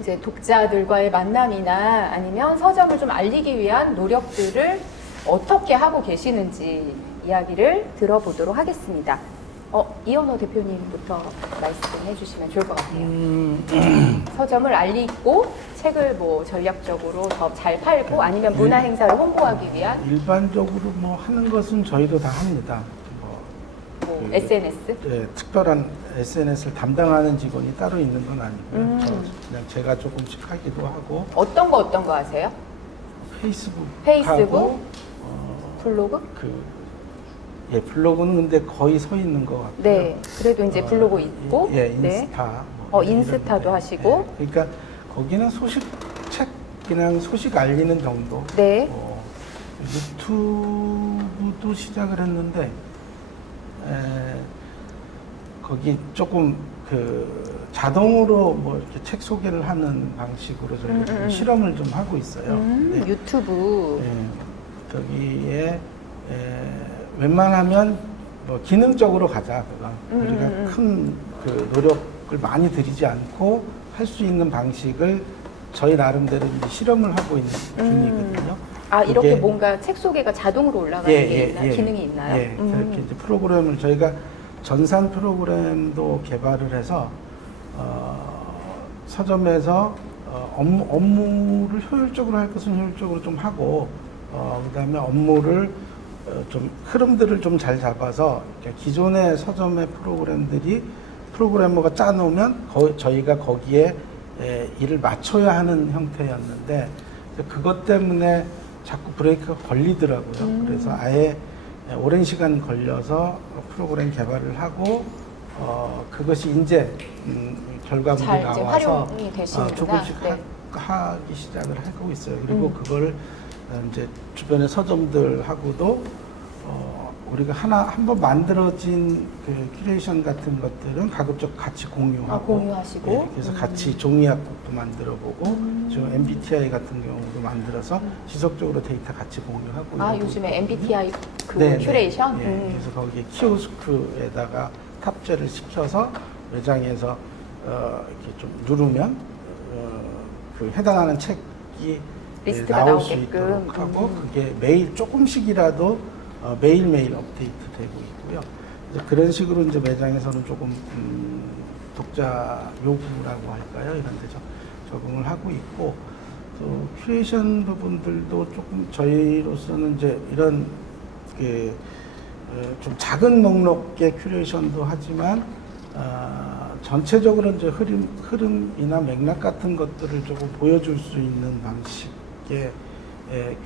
이제 독자들과의 만남이나 아니면 서점을 좀 알리기 위한 노력들을 어떻게 하고 계시는지 이야기를 들어보도록 하겠습니다. 이현호 대표님부터 말씀해 주시면 좋을 것 같아요. 서점을 알리고 책을 뭐 전략적으로 더 잘 팔고 아니면 문화 행사를 홍보하기 위한 일반적으로 뭐 하는 것은 저희도 다 합니다. 뭐 그, SNS? 네, 특별한 SNS를 담당하는 직원이 따로 있는 건 아니고요. 저 그냥 제가 조금씩 하기도 하고 어떤 거 하세요? 페이스북, 페이스북? 블로그? 블로그는 근데 거의 서 있는 것 같고요. 네, 그래도 이제 블로그 있고, 예, 네. 인스타. 뭐 인스타도 이런, 하시고. 예, 그러니까 거기는 책 그냥 소식 알리는 정도. 네. 유튜브도 시작을 했는데 거기 조금 자동으로 뭐 이렇게 책 소개를 하는 방식으로 저희가 좀 실험을 좀 하고 있어요. 네. 유튜브. 저기에 웬만하면 뭐 기능적으로 가자. 우리가 큰 노력을 많이 들이지 않고 할 수 있는 방식을 저희 나름대로 이제 실험을 하고 있는 중이거든요. 이렇게 그게- 뭔가 책 소개가 자동으로 올라가는 게 있나요? 기능이 있나요? 예, 그렇게 이제 프로그램을 저희가 전산 프로그램도 개발을 해서 서점에서 업무를 효율적으로 할 것은 효율적으로 좀 하고 그다음에 업무를 좀 흐름들을 좀 잘 잡아서 기존의 서점의 프로그래머가 짜놓으면 저희가 거기에 일을 맞춰야 하는 형태였는데 그것 때문에 자꾸 브레이크가 걸리더라고요. 그래서 아예 오랜 시간 걸려서 프로그램 개발을 하고 그것이 이제 결과물이 잘 이제 나와서 활용이 되시는구나. 조금씩 네. 하기 시작을 하고 있어요. 그리고 그걸 이제 주변의 서점들하고도 우리가 한번 만들어진 큐레이션 같은 것들은 가급적 같이 공유하고 공유하시고. 예, 그래서 같이 종이학국도 만들어보고 지금 MBTI 같은 경우도 만들어서 지속적으로 데이터 같이 공유하고 이러고 요즘에 있거든요. MBTI 네, 큐레이션? 예, 그래서 거기에 키오스크에다가 탑재를 시켜서 매장에서 이렇게 좀 누르면 해당하는 책이 리스트가 나올 수 나오게끔. 있도록 하고 그게 매일 조금씩이라도 매일매일 업데이트 되고 있고요. 이제 그런 식으로 이제 매장에서는 조금 독자 요구라고 할까요? 이런 데 적응을 하고 있고 또 큐레이션 부분들도 조금 저희로서는 이제 이런 좀 작은 목록의 큐레이션도 하지만 전체적으로 이제 흐름이나 맥락 같은 것들을 조금 보여줄 수 있는 방식의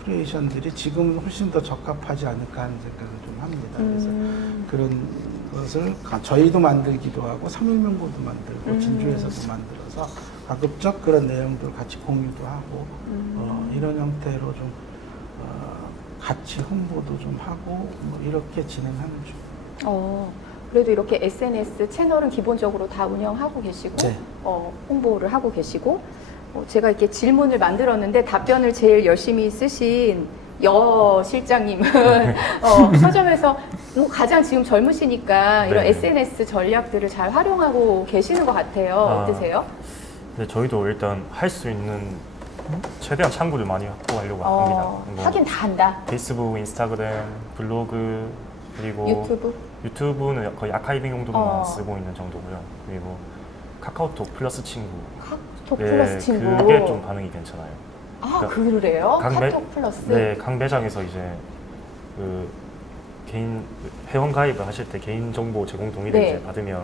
큐레이션들이 지금은 훨씬 더 적합하지 않을까 하는 생각을 좀 합니다. 그래서 그런 것을 저희도 만들기도 하고 3.1명고도 만들고 진주에서도 만들어서 가급적 그런 내용들을 같이 공유도 하고 이런 형태로 좀 같이 홍보도 좀 하고 뭐 이렇게 진행하는 중. 그래도 이렇게 SNS 채널은 기본적으로 다 운영하고 계시고 네. 홍보를 하고 계시고 제가 이렇게 질문을 만들었는데 답변을 제일 열심히 쓰신 여 실장님은 서점에서 가장 지금 젊으시니까 이런 네. SNS 전략들을 잘 활용하고 계시는 것 같아요. 어떠세요? 네, 저희도 일단 할 수 있는 최대한 창구를 많이 확보하려고 합니다. 뭐 하긴 다 한다. 페이스북, 인스타그램, 블로그, 그리고 유튜브는 거의 아카이빙 용도로만 쓰고 있는 정도고요. 그리고 카카오톡 플러스 친구. 카톡 플러스 친구. 그게 좀 반응이 괜찮아요. 아, 그래요? 카톡 플러스? 네, 각 매장에서 이제 그 개인 회원 가입을 하실 때 개인 정보 제공 동의를 네. 이제 받으면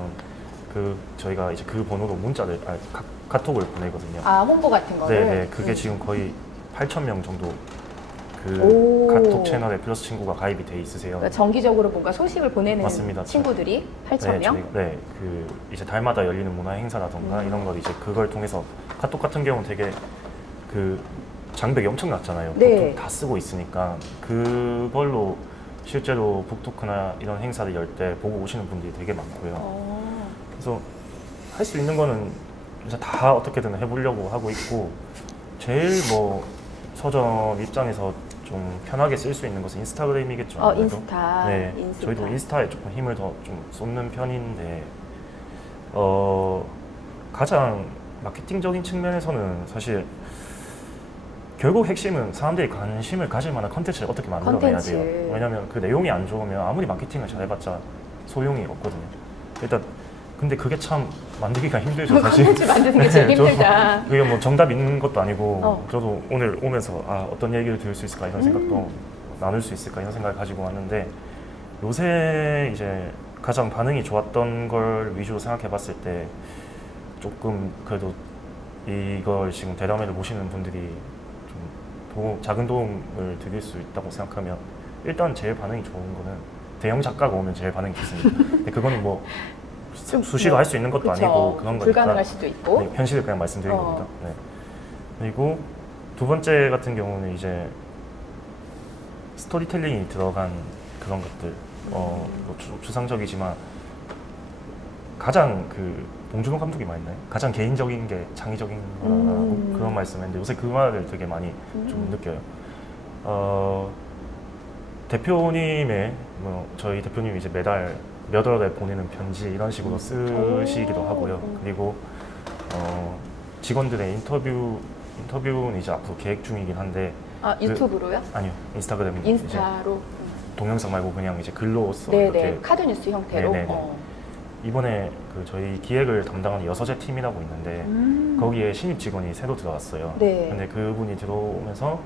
저희가 이제 그 번호로 문자를 카톡을 보내거든요. 아, 홍보 같은 거를? 네, 그게 지금 거의 8,000명 정도 그 오. 카톡 채널에 플러스 친구가 가입이 돼 있으세요. 그러니까 정기적으로 뭔가 소식을 보내는 맞습니다. 친구들이 8,000명? 그 이제 달마다 열리는 문화 행사라던가 이런 걸 이제 그걸 통해서 카톡 같은 경우는 되게 그 장벽이 엄청 낮잖아요. 네. 보통 다 쓰고 있으니까 그걸로 실제로 북토크나 이런 행사를 열 때 보고 오시는 분들이 되게 많고요. 그래서 할 수 있는 거는 이제 다 어떻게든 해보려고 하고 있고 제일 뭐 서점 입장에서 좀 편하게 쓸 수 있는 것은 인스타그램이겠죠. 아무래도. 인스타. 네, 인스타. 저희도 인스타에 조금 힘을 더 좀 쏟는 편인데 가장 마케팅적인 측면에서는 사실 결국 핵심은 사람들이 관심을 가질 만한 컨텐츠를 어떻게 만들어내야 컨텐츠. 돼요. 왜냐하면 그 내용이 안 좋으면 아무리 마케팅을 잘해봤자 소용이 없거든요. 일단 근데 그게 참 만들기가 힘들죠, 사실. 컨텐츠 만드는 게 제일 네, 힘들다. 그게 뭐 정답 있는 것도 아니고 저도 오늘 오면서 어떤 얘기를 들을 수 있을까 이런 생각도 나눌 수 있을까 이런 생각을 가지고 왔는데 요새 이제 가장 반응이 좋았던 걸 위주로 생각해 봤을 때 조금 그래도 이걸 지금 대담회를 보시는 분들이 좀 작은 도움을 드릴 수 있다고 생각하면 일단 제일 반응이 좋은 거는 대형 작가가 오면 제일 반응이 좋습니다. 근데 그거는 뭐 수시로 할 수 있는 것도 그쵸. 아니고 그런 거니까 불가능할 수도 있고. 네, 현실을 그냥 말씀드린 겁니다. 네. 그리고 두 번째 같은 경우는 이제 스토리텔링이 들어간 그런 것들 뭐 추상적이지만 가장 그 봉준호 감독이 말했나요? 가장 개인적인 게 창의적인 거라고 그런 말씀했는데 요새 그 말을 되게 많이 좀 느껴요. 대표님의 저희 대표님이 이제 매달 몇 월에 보내는 편지 이런 식으로 쓰시기도 하고요. 그리고 직원들의 인터뷰는 이제 앞으로 계획 중이긴 한데 유튜브로요? 아니요, 인스타그램 인스타로? 동영상 말고 그냥 이제 글로써 네네, 이렇게 카드뉴스 형태로? 네네네. 이번에 그 저희 기획을 담당하는 여서재 팀이라고 있는데 거기에 신입 직원이 새로 들어왔어요. 네. 근데 그분이 들어오면서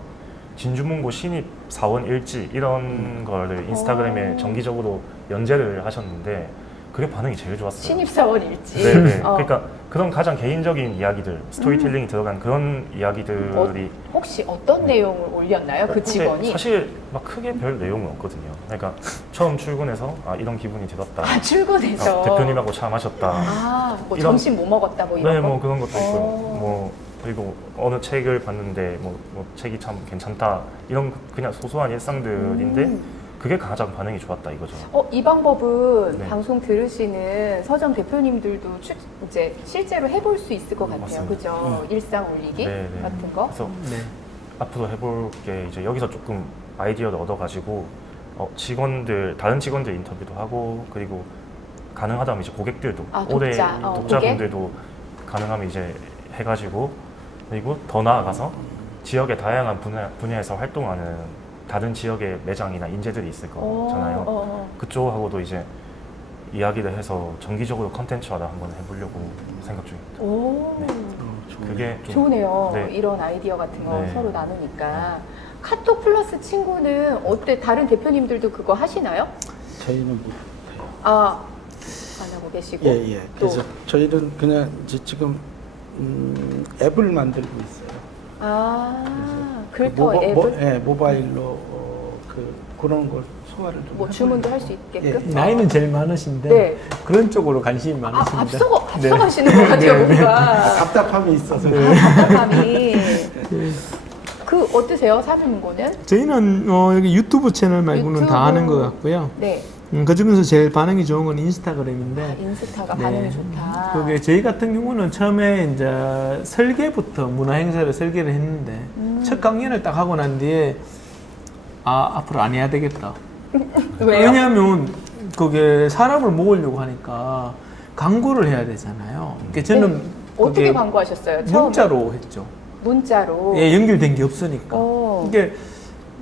진주문고 신입 사원 일지 이런 거를 인스타그램에 정기적으로 연재를 하셨는데 그게 반응이 제일 좋았어요. 신입사원 일지? 네네. 그러니까 그런 가장 개인적인 이야기들, 스토리텔링이 들어간 그런 이야기들이 혹시 어떤 내용을 올렸나요? 그 근데 직원이? 사실 막 크게 별 내용은 없거든요. 그러니까 처음 출근해서 이런 기분이 들었다. 출근해서? 대표님하고 차 마셨다. 뭐 이런- 점심 뭐 먹었다 뭐 이런 네, 거? 뭐 그런 것도 있고요. 뭐 그리고 어느 책을 봤는데 뭐 책이 참 괜찮다. 이런 그냥 소소한 일상들인데 그게 가장 반응이 좋았다 이거죠. 이 방법은 네. 방송 들으시는 서점 대표님들도 이제 실제로 해볼 수 있을 것 같아요. 맞습니다. 그죠? 일상 올리기 네, 네. 같은 거. 그래서 네. 앞으로 해볼 게 이제 여기서 조금 아이디어를 얻어가지고 다른 직원들 인터뷰도 하고 그리고 가능하다면 이제 고객들도 올해 독자분들도 가능하면 이제 해가지고 그리고 더 나아가서 지역의 다양한 분야에서 활동하는 다른 지역의 매장이나 인재들이 있을 거잖아요. 그쪽하고도 이제 이야기를 해서 정기적으로 컨텐츠화를 한번 해보려고 생각 중입니다. 오, 네. 그게 좀 좋네요. 네. 이런 아이디어 같은 거 네. 서로 나누니까. 카톡 플러스 친구는 어때? 다른 대표님들도 그거 하시나요? 저희는 못해요. 안 하고 계시고. 예. 또. 그래서 저희는 그냥 이제 지금 앱을 만들고 있어요. 글터 앱을? 모바일로 그런 걸 소화를 좀. 뭐 주문도 할 수 있게끔? 나이는 제일 많으신데 네. 그런 쪽으로 관심이 많으십니다. 앞서가시는 것 같아요, 뭔가. 답답함이 있어서. 답답함이. 그 어떠세요, 사무님고는? 저희는 여기 유튜브 채널 말고는 다 하는 것 같고요. 네. 그 중에서 제일 반응이 좋은 건 인스타그램인데 인스타가 네. 반응이 좋다. 그게 저희 같은 경우는 처음에 이제 설계부터 문화 행사를 설계를 했는데 첫 강연을 딱 하고 난 뒤에 앞으로 안 해야 되겠다. 왜요? 왜냐하면 그게 사람을 모으려고 하니까 광고를 해야 되잖아요. 그러니까 저는 어떻게 그게 광고하셨어요? 처음에? 문자로 했죠. 문자로. 예, 연결된 게 없으니까. 오. 이게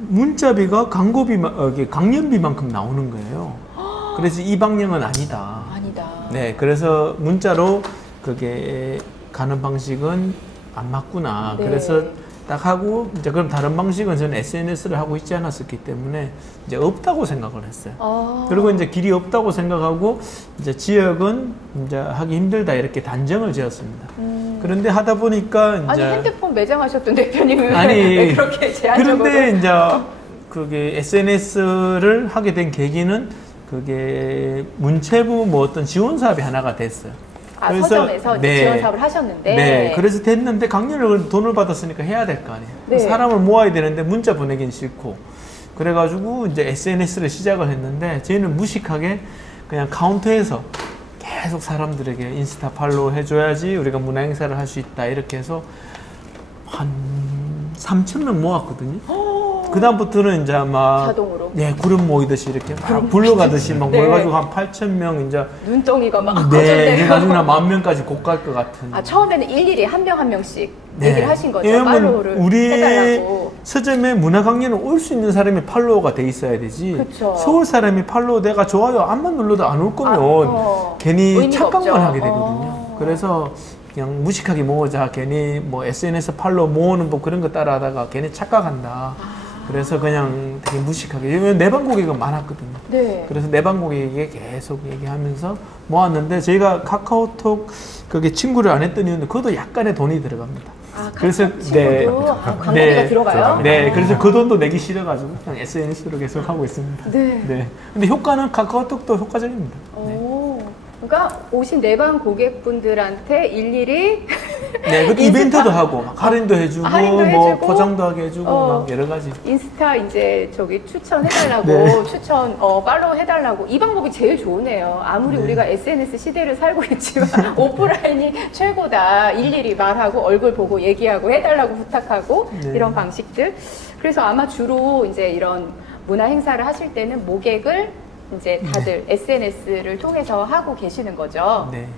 문자비가 강연비만큼 나오는 거예요. 그래서 이 방향은 아니다. 아니다. 네, 그래서 문자로 그게 가는 방식은 안 맞구나. 네. 그래서 딱 하고 이제 그럼 다른 방식은 저는 SNS를 하고 있지 않았었기 때문에 이제 없다고 생각을 했어요. 그리고 이제 길이 없다고 생각하고 이제 지역은 이제 하기 힘들다 이렇게 단정을 지었습니다. 그런데 하다 보니까 이제 아니 핸드폰 매장하셨던 대표님은 아니, 왜 그렇게 제한적으로? 그런데 이제 그게 SNS를 하게 된 계기는 그게 문체부 뭐 어떤 지원 사업이 하나가 됐어요. 그래서, 서점에서 이제 지원 사업을 하셨는데. 네, 그래서 됐는데 강연을 돈을 받았으니까 해야 될 거 아니에요. 네. 사람을 모아야 되는데 문자 보내긴 싫고 그래가지고 이제 SNS를 시작을 했는데 저희는 무식하게 그냥 카운터에서 계속 사람들에게 인스타 팔로우 해줘야지 우리가 문화 행사를 할 수 있다 이렇게 해서 한 3,000명 모았거든요. 그 다음부터는 이제 막 자동으로. 네, 그룹 모이듯이 이렇게 막 불러가듯이 막 네. 모여가지고 한 8,000명 이제 눈덩이가 막 네, 커졌네요. 해가지고 나 10,000명까지 곧 갈 것 같은. 아, 처음에는 일일이 한 명 한 명씩 네. 얘기를 하신 거죠. 왜냐면 팔로우를 우리 해달라고. 서점에 문화 강연을 올 수 있는 사람이 팔로워가 돼 있어야 되지. 그쵸. 서울 사람이 팔로우 내가 좋아요 안만 눌러도 안 올 거면 괜히 의미가 착각만 없죠. 하게 되거든요. 그래서 그냥 무식하게 모으자. 괜히 뭐 SNS 팔로우 모으는 뭐 그런 거 따라하다가 괜히 착각한다. 그래서 그냥 되게 무식하게. 왜냐면 내방 고객은 많았거든요. 네. 그래서 내방 고객에게 계속 얘기하면서 모았는데 저희가 카카오톡 그게 친구를 안 했던 이유는 그것도 약간의 돈이 들어갑니다. 아, 그래서 친구도 광고비가 네. 들어가요? 네, 그래서 그 돈도 내기 싫어가지고 그냥 SNS로 계속 하고 있습니다. 네. 네. 근데 효과는 카카오톡도 효과적입니다. 네. 오. 그러니까 오신 내방 고객분들한테 일일이 네, 그 이벤트도 하고 막 할인도 해주고 할인도 뭐 해주고, 포장도 하게 해주고 막 여러 가지. 인스타 이제 저기 추천해달라고 네. 추천 팔로우 해달라고 이 방법이 제일 좋으네요. 아무리 네. 우리가 SNS 시대를 살고 있지만 오프라인이 최고다. 일일이 말하고 얼굴 보고 얘기하고 해달라고 부탁하고 네. 이런 방식들. 그래서 아마 주로 이제 이런 문화 행사를 하실 때는 모객을 이제 다들 SNS를 통해서 하고 계시는 거죠. 네.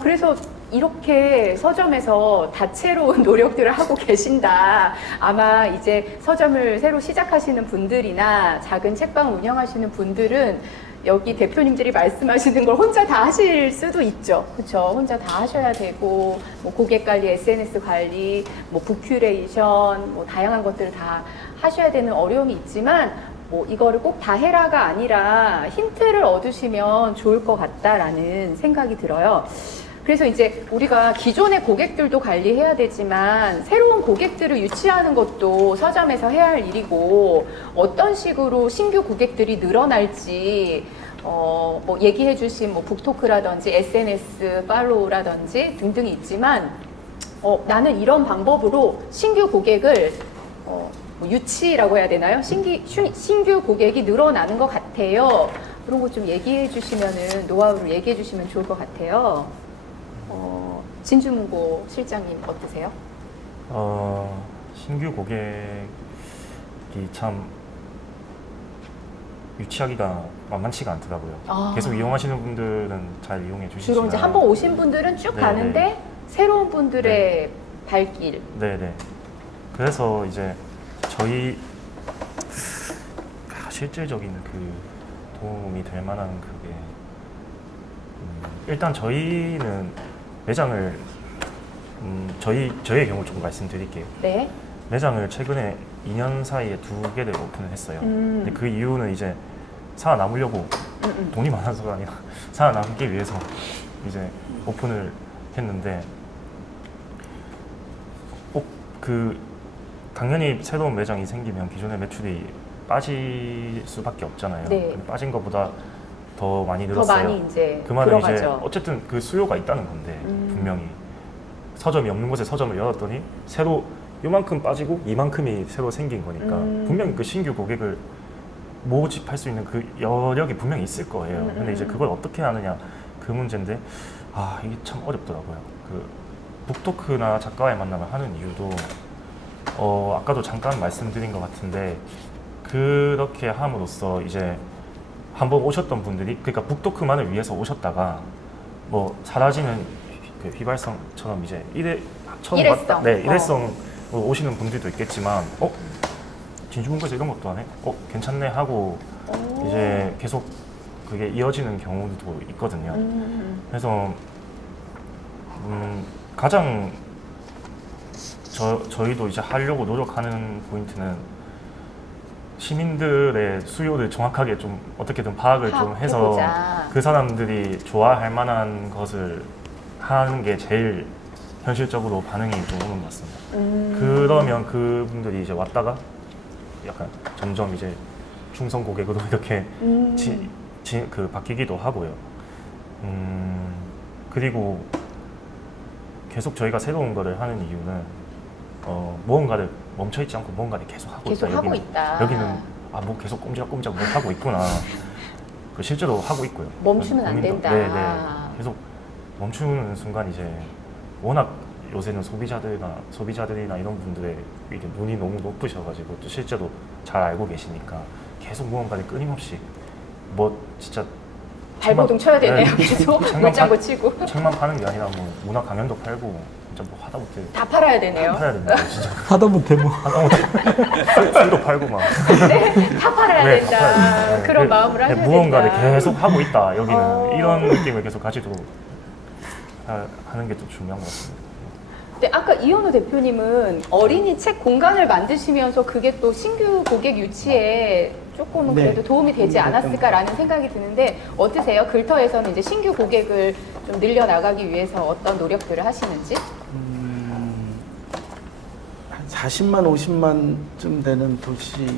그래서 이렇게 서점에서 다채로운 노력들을 하고 계신다. 아마 이제 서점을 새로 시작하시는 분들이나 작은 책방 운영하시는 분들은 여기 대표님들이 말씀하시는 걸 혼자 다 하실 수도 있죠. 그렇죠? 혼자 다 하셔야 되고 뭐 고객 관리, SNS 관리, 뭐 북큐레이션, 뭐 다양한 것들을 다 하셔야 되는 어려움이 있지만 뭐 이거를 꼭 다 해라가 아니라 힌트를 얻으시면 좋을 것 같다라는 생각이 들어요. 그래서 이제 우리가 기존의 고객들도 관리해야 되지만 새로운 고객들을 유치하는 것도 서점에서 해야 할 일이고 어떤 식으로 신규 고객들이 늘어날지 뭐 얘기해 주신 뭐 북토크라든지 SNS 팔로우라든지 등등이 있지만 나는 이런 방법으로 신규 고객을 뭐 유치라고 해야 되나요? 신규 고객이 늘어나는 것 같아요. 그런 거 좀 얘기해 주시면은 노하우를 얘기해 주시면 좋을 것 같아요. 진주문고 실장님 어떠세요? 신규 고객이 참 유치하기가 만만치가 않더라고요. 계속 이용하시는 분들은 잘 이용해 주시지만 주로 이제 한번 오신 분들은 쭉 네네. 가는데 새로운 분들의 발길. 네네. 그래서 이제 저희 실질적인 그 도움이 될 만한 그게 일단 저희는 매장을 저희의 경우 좀 말씀드릴게요. 네. 매장을 최근에 2년 사이에 2개를 오픈을 했어요. 음. 근데 그 이유는 이제 살아남으려고 돈이 많아서가 아니라 살아남기 위해서 이제 오픈을 했는데 당연히 새로운 매장이 생기면 기존의 매출이 빠질 수밖에 없잖아요. 네. 근데 빠진 것보다 더 많이 더 늘었어요. 많이 이제 그 말은 이제 들어가죠. 어쨌든 그 수요가 있다는 건데 분명히 서점이 없는 곳에 서점을 열었더니 새로 요만큼 빠지고 이만큼이 새로 생긴 거니까 분명히 그 신규 고객을 모집할 수 있는 그 여력이 분명히 있을 거예요. 근데 이제 그걸 어떻게 하느냐 그 문제인데 이게 참 어렵더라고요. 그 북토크나 작가와의 만남을 하는 이유도 아까도 잠깐 말씀드린 것 같은데 그렇게 함으로써 이제 한번 오셨던 분들이 그러니까 북토크만을 위해서 오셨다가 뭐 사라지는 그 휘발성처럼 이제 처음 일회성. 왔다. 네, 일회성 오시는 분들도 있겠지만, 진주문고에서 이런 것도 하네? 괜찮네 하고 이제 계속 그게 이어지는 경우도 있거든요. 그래서 가장 저희도 이제 하려고 노력하는 포인트는 시민들의 수요를 정확하게 좀 어떻게든 파악을 좀 해서 파악해보자. 그 사람들이 좋아할 만한 것을 하는 게 제일 현실적으로 반응이 좀 오는 것 같습니다. 그러면 그분들이 이제 왔다가 약간 점점 이제 충성 고객으로 이렇게 바뀌기도 하고요. 그리고 계속 저희가 새로운 거를 하는 이유는 무언가를 멈춰있지 않고 무언가를 계속 하고 계속 있다. 하고 있다. 여기는 뭐 계속 꼼지락꼼지락 뭘 하고 있구나. 실제로 하고 있고요. 멈추면 안 고민도- 된다. 네. 계속 멈추는 순간 이제 워낙 요새는 소비자들이나 이런 분들의 이게 눈이 너무 높으셔가지고 또 실제로 잘 알고 계시니까 계속 무언가를 끊임없이 진짜 발버둥 쳐야 되네요. 네, 계속 책만 물장구 치고 책만 파는 게 아니라 뭐 문화 강연도 팔고 진짜 뭐 하다못해 다 팔아야 되네요. 팔아야 됩니다. 진짜 하다못해 뭐. 술도 팔고 막 다 팔아야 네, 된다. 갚아야 돼요. 그런 마음을 하셔야 된다. 무언가를 계속 하고 있다. 여기는 어. 이런 느낌을 계속 가지고 하는 게 좀 중요한 것 같습니다. 근데 아까 이현우 대표님은 어린이 책 공간을 만드시면서 그게 또 신규 고객 유치에 조금은 네. 그래도 도움이 되지 않았을까라는 생각이 드는데 어떠세요? 글터에서는 이제 신규 고객을 좀 늘려 나가기 위해서 어떤 노력들을 하시는지? 한 40만, 50만쯤 되는 도시하고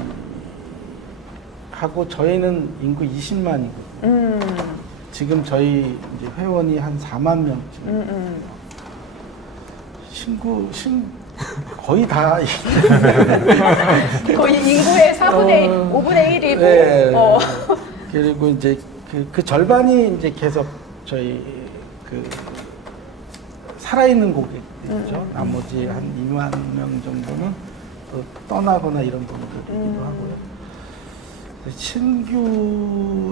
저희는 인구 20만이거든요. 지금 저희 이제 회원이 한 4만 명쯤. 거의 다. 거의 인구의 4분의 5분의 1이고. 네. 그리고 이제 그 절반이 이제 계속 저희 살아있는 고객들이죠. 나머지 한 2만 명 정도는 또 떠나거나 이런 분들이기도 하고요.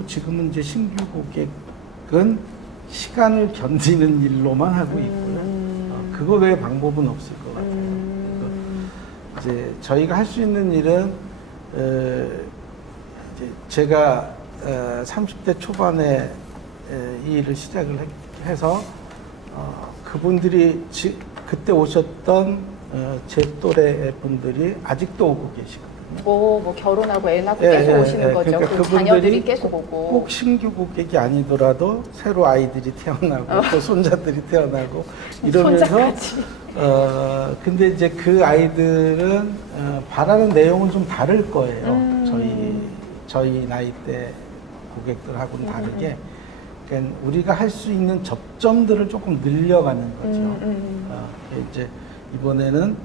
지금은 이제 신규 고객은 시간을 견디는 일로만 하고 있고요. 그거 외에 방법은 없을 것 같아요. 이제 저희가 할 수 있는 일은 이제 제가 30대 초반에 이 일을 시작을 해서 그분들이 그때 오셨던 제 또래 분들이 아직도 오고 계시거든요. 뭐 결혼하고 애 낳고 계속 오시는 거죠. 그러니까 그 자녀들이 그분들이 계속 오고. 꼭 신규 고객이 아니더라도 새로 아이들이 태어나고 또 손자들이 태어나고 이러면서 손자까지. 근데 이제 그 아이들은 바라는 내용은 좀 다를 거예요. 저희 나이대 고객들하고는 다르게. 그러니까 우리가 할 수 있는 접점들을 조금 늘려가는 거죠. 이제 이번에는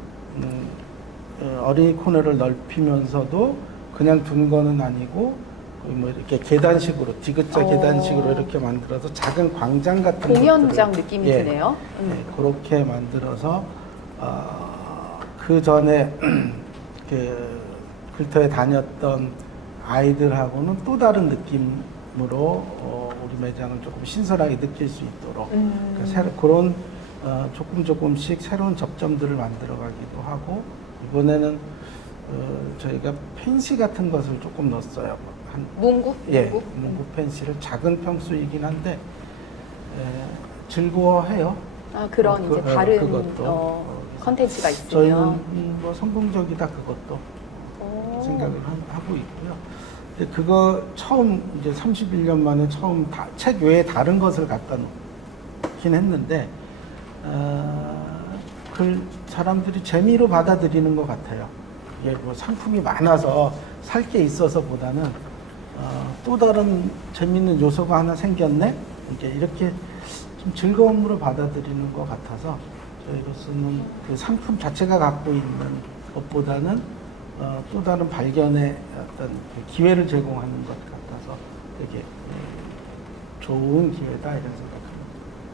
어린이 코너를 넓히면서도 그냥 둔 거는 아니고 뭐 이렇게 계단식으로 디귿자 계단식으로 이렇게 만들어서 작은 광장 같은 공연장 것들을, 느낌이 드네요. 그렇게 만들어서 그 전에 그 글터에 다녔던 아이들하고는 또 다른 느낌으로 우리 매장을 조금 신선하게 느낄 수 있도록 그런 조금씩 새로운 접점들을 만들어가기도 하고 이번에는 저희가 펜시 같은 것을 조금 넣었어요. 문구? 문구 펜시를 작은 평수이긴 한데 즐거워해요. 그런 이제 다른 그것도. 컨텐츠가 있으면. 저희는 뭐 성공적이다 그것도 생각을 하고 있고요. 근데 그거 처음 이제 31년 만에 처음 책 외에 다른 것을 갖다 놓긴 했는데 그 사람들이 재미로 받아들이는 것 같아요. 이게 뭐 상품이 많아서 살 게 있어서보다는 또 다른 재밌는 요소가 하나 생겼네. 이렇게 좀 즐거움으로 받아들이는 것 같아서 저희로서는 그 상품 자체가 갖고 있는 것보다는 또 다른 발견의 어떤 그 기회를 제공하는 것 같아서 되게 좋은 기회다 이런 생각합니다.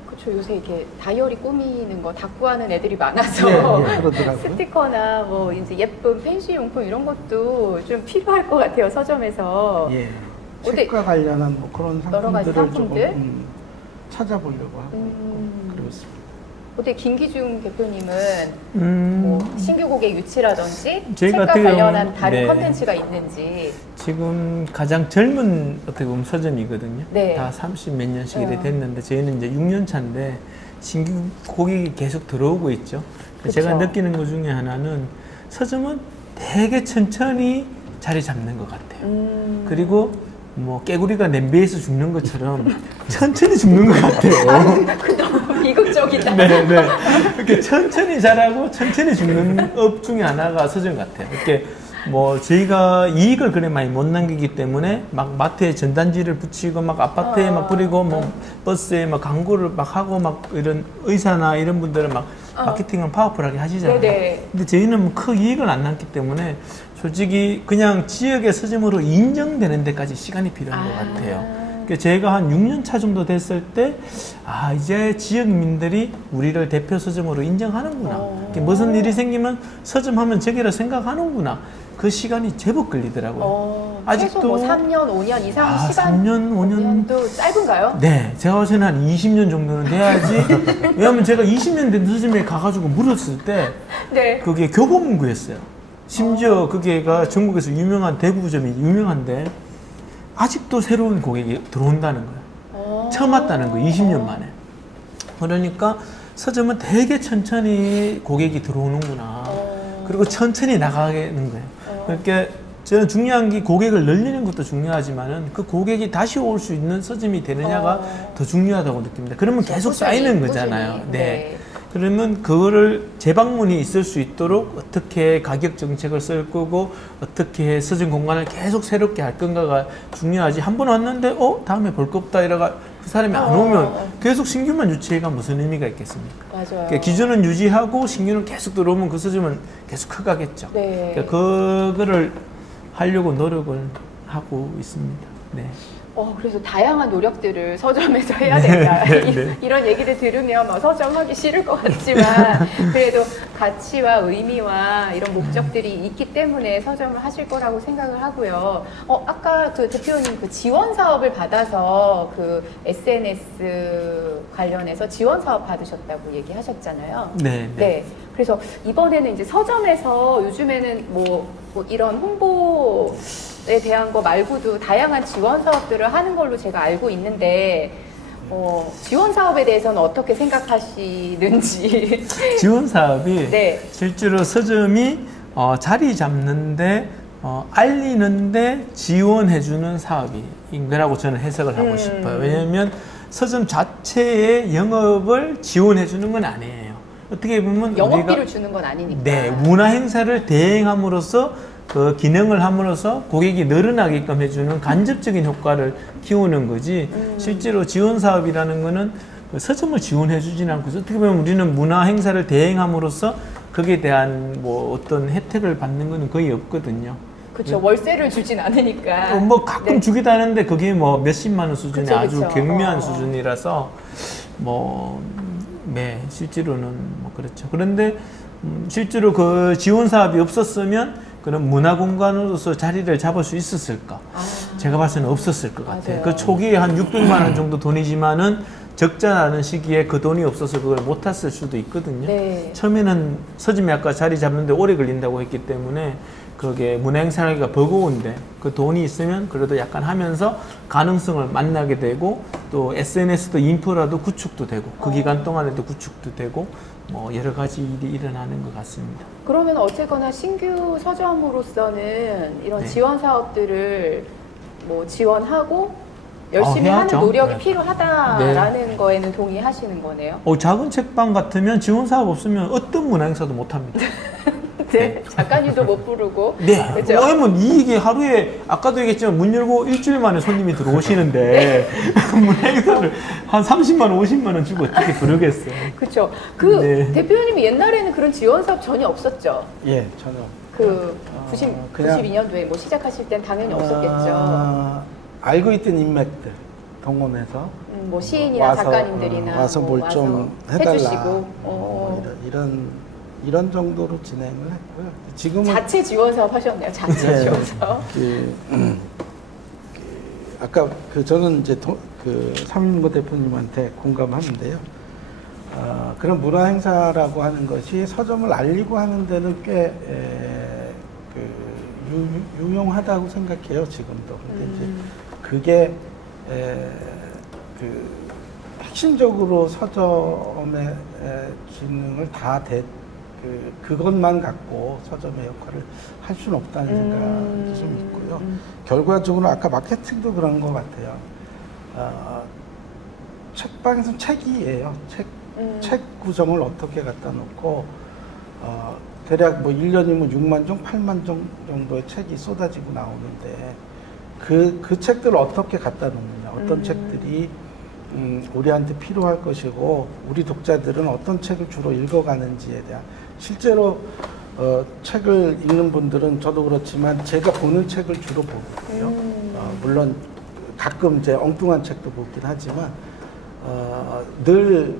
그렇죠. 요새 이렇게 다이어리 꾸미는 거 다꾸하는 애들이 많아서 그러더라고요. 스티커나 뭐 이제 예쁜 펜시 용품 이런 것도 좀 필요할 것 같아요. 서점에서. 근데 책과 관련한 뭐 그런 여러 가지 상품들을 상품들? 조금 찾아보려고 하고 있고 그러고 있습니다. 어때 김기중 대표님은 음, 뭐 신규 고객 유치라든지 저희 책과 같은 관련한 경우는 다른 네. 컨텐츠가 있는지. 지금 가장 젊은 어떻게 보면 서점이거든요. 네. 다 30 몇 년씩 이래 됐는데 저희는 이제 6년 차인데 신규 고객이 계속 들어오고 있죠. 그쵸. 제가 느끼는 것 중에 하나는 서점은 되게 천천히 자리 잡는 것 같아요. 그리고 뭐 깨구리가 냄비에서 죽는 것처럼 천천히 죽는 것 같아요. 그 너무 비극적이다. 네, 네. 이렇게 천천히 자라고 천천히 죽는 업 중에 하나가 서점 같아요. 이렇게 뭐 저희가 이익을 그래 많이 못 남기기 때문에 막 마트에 전단지를 붙이고 막 아파트에 막 뿌리고 뭐 버스에 막 광고를 막 하고 막 이런 의사나 이런 분들은 막 마케팅을 파워풀하게 하시잖아요. 네네. 근데 저희는 뭐 큰 이익을 안 남기 때문에 솔직히 그냥 지역의 서점으로 인정되는 데까지 시간이 필요한 것 같아요. 그러니까 제가 한 6년 차 정도 됐을 때, 아, 이제 지역민들이 우리를 대표 서점으로 인정하는구나. 이렇게 무슨 일이 생기면 서점 하면 저기라 생각하는구나. 그 시간이 제법 걸리더라고요. 최소 뭐 3년, 5년 이상 아, 시간 3년, 5년. 도 짧은가요? 네, 제가 봤을 때는 한 20년 정도는 돼야지. 왜냐면 제가 20년 된 서점에 가가지고 물었을 때, 네. 그게 교보문고였어요. 심지어 그게가 전국에서 유명한 대구점이 유명한데 아직도 새로운 고객이 들어온다는 거예요. 처음 왔다는 거예요. 20년 만에. 그러니까 서점은 되게 천천히 고객이 들어오는구나. 그리고 천천히 나가는 거예요. 그러니까 저는 중요한 게 고객을 늘리는 것도 중요하지만은 그 고객이 다시 올 수 있는 서점이 되느냐가 더 중요하다고 느낍니다. 그러면 계속 쌓이는 거잖아요. 꾸준히. 네. 그러면 그거를 재방문이 있을 수 있도록 어떻게 가격 정책을 쓸 거고 어떻게 서점 공간을 계속 새롭게 할 건가가 중요하지. 한 번 왔는데 다음에 볼 거 없다 이러가 그 사람이 안 오면 계속 신규만 유치해가 무슨 의미가 있겠습니까? 맞아요. 그러니까 기존은 유지하고 신규는 계속 들어오면 그 서점은 계속 커가겠죠. 네. 그러니까 그거를 하려고 노력을 하고 있습니다. 네. 그래서 다양한 노력들을 서점에서 해야 된다. 네. 이런 얘기를 들으면 막 서점 하기 싫을 것 같지만 그래도 가치와 의미와 이런 목적들이 있기 때문에 서점을 하실 거라고 생각을 하고요. 아까 그 대표님 그 지원 사업을 받아서 그 SNS 관련해서 지원 사업 받으셨다고 얘기하셨잖아요. 네. 네. 그래서 이번에는 이제 서점에서 요즘에는 뭐 이런 홍보에 대한 거 말고도 다양한 지원 사업들을 하는 걸로 제가 알고 있는데 지원 사업에 대해서는 어떻게 생각하시는지. 지원 사업이 네. 실제로 서점이 자리 잡는데 알리는데 지원해주는 사업인 거라고 저는 해석을 하고 싶어요. 왜냐하면 서점 자체의 영업을 지원해주는 건 아니에요. 어떻게 보면 영업비를 우리가 주는 건 아니니까. 네, 문화 행사를 대행함으로써 그 기능을 함으로써 고객이 늘어나게끔 해주는 간접적인 효과를 키우는 거지. 실제로 지원 사업이라는 거는 그 서점을 지원해 주지는 않고 어떻게 보면 우리는 문화 행사를 대행함으로써 거기에 대한 뭐 어떤 혜택을 받는 거는 거의 없거든요. 그렇죠. 월세를 주진 않으니까. 뭐 가끔 네. 주기도 하는데 그게 뭐 몇십만 원 수준의 그쵸, 아주 그쵸. 경미한 수준이라서 네, 실제로는 뭐 그렇죠. 그런데 실제로 그 지원 사업이 없었으면 그런 문화 공간으로서 자리를 잡을 수 있었을까? 제가 봤을 때는 없었을 것 같아요. 맞아요. 그 초기에 한 600만 원 정도 돈이지만은 적자나는 시기에 그 돈이 없어서 그걸 못 탔을 수도 있거든요. 네. 처음에는 서점이 아까 자리 잡는데 오래 걸린다고 했기 때문에 그게 문화 행사하기가 버거운데 그 돈이 있으면 그래도 약간 하면서 가능성을 만나게 되고 또 SNS도 인프라도 구축도 되고 그 기간 동안에도 구축도 되고 뭐 여러 가지 일이 일어나는 것 같습니다. 그러면 어쨌거나 신규 서점으로서는 이런 네. 지원 사업들을 뭐 지원하고 열심히 하는 해야죠. 노력이 네. 필요하다라는 거에는 동의하시는 거네요. 작은 책방 같으면 지원 사업 없으면 어떤 문화 행사도 못 합니다. 네. 작가님도 못 부르고. 네. 그죠? 왜냐면 이게 하루에 아까도 얘기했지만 문 열고 일주일 만에 손님이 들어오시는데 문화 행사를 한 30만 원, 50만 원 주고 어떻게 부르겠어요. 그렇죠. 네. 대표님이 옛날에는 그런 지원 사업 전혀 없었죠. 예, 전혀. 그 그냥 92년도에 뭐 시작하실 땐 당연히 없었겠죠. 알고 있던 인맥들 동원해서 뭐 시인이나 작가님들이나 와서 뭐 뭘 좀 와서 해달라. 해주시고 이런 정도로 진행을 했고요. 지금은 자체 지원 사업 하셨네요. 자체 네. 지원 사업. 아까 저는 이제 삼인고 대표님한테 공감하는데요. 그런 문화 행사라고 하는 것이 서점을 알리고 하는 데는 꽤 유용하다고 생각해요, 지금도. 근데 이제 그게 핵심적으로 서점의 기능을 다 그것만 갖고 서점의 역할을 할 수는 없다는 생각이 좀 있고요. 결과적으로 아까 마케팅도 그런 것 같아요. 책방에서는 책이에요. 책 구성을 어떻게 갖다 놓고, 대략 뭐 1년이면 6만 종, 8만 종 정도의 책이 쏟아지고 나오는데, 그 책들을 어떻게 갖다 놓느냐, 어떤 책들이 우리한테 필요할 것이고, 우리 독자들은 어떤 책을 주로 읽어가는지에 대한, 실제로 책을 읽는 분들은 저도 그렇지만 제가 보는 책을 주로 보거든요. 물론 가끔 이제 엉뚱한 책도 보긴 하지만, 늘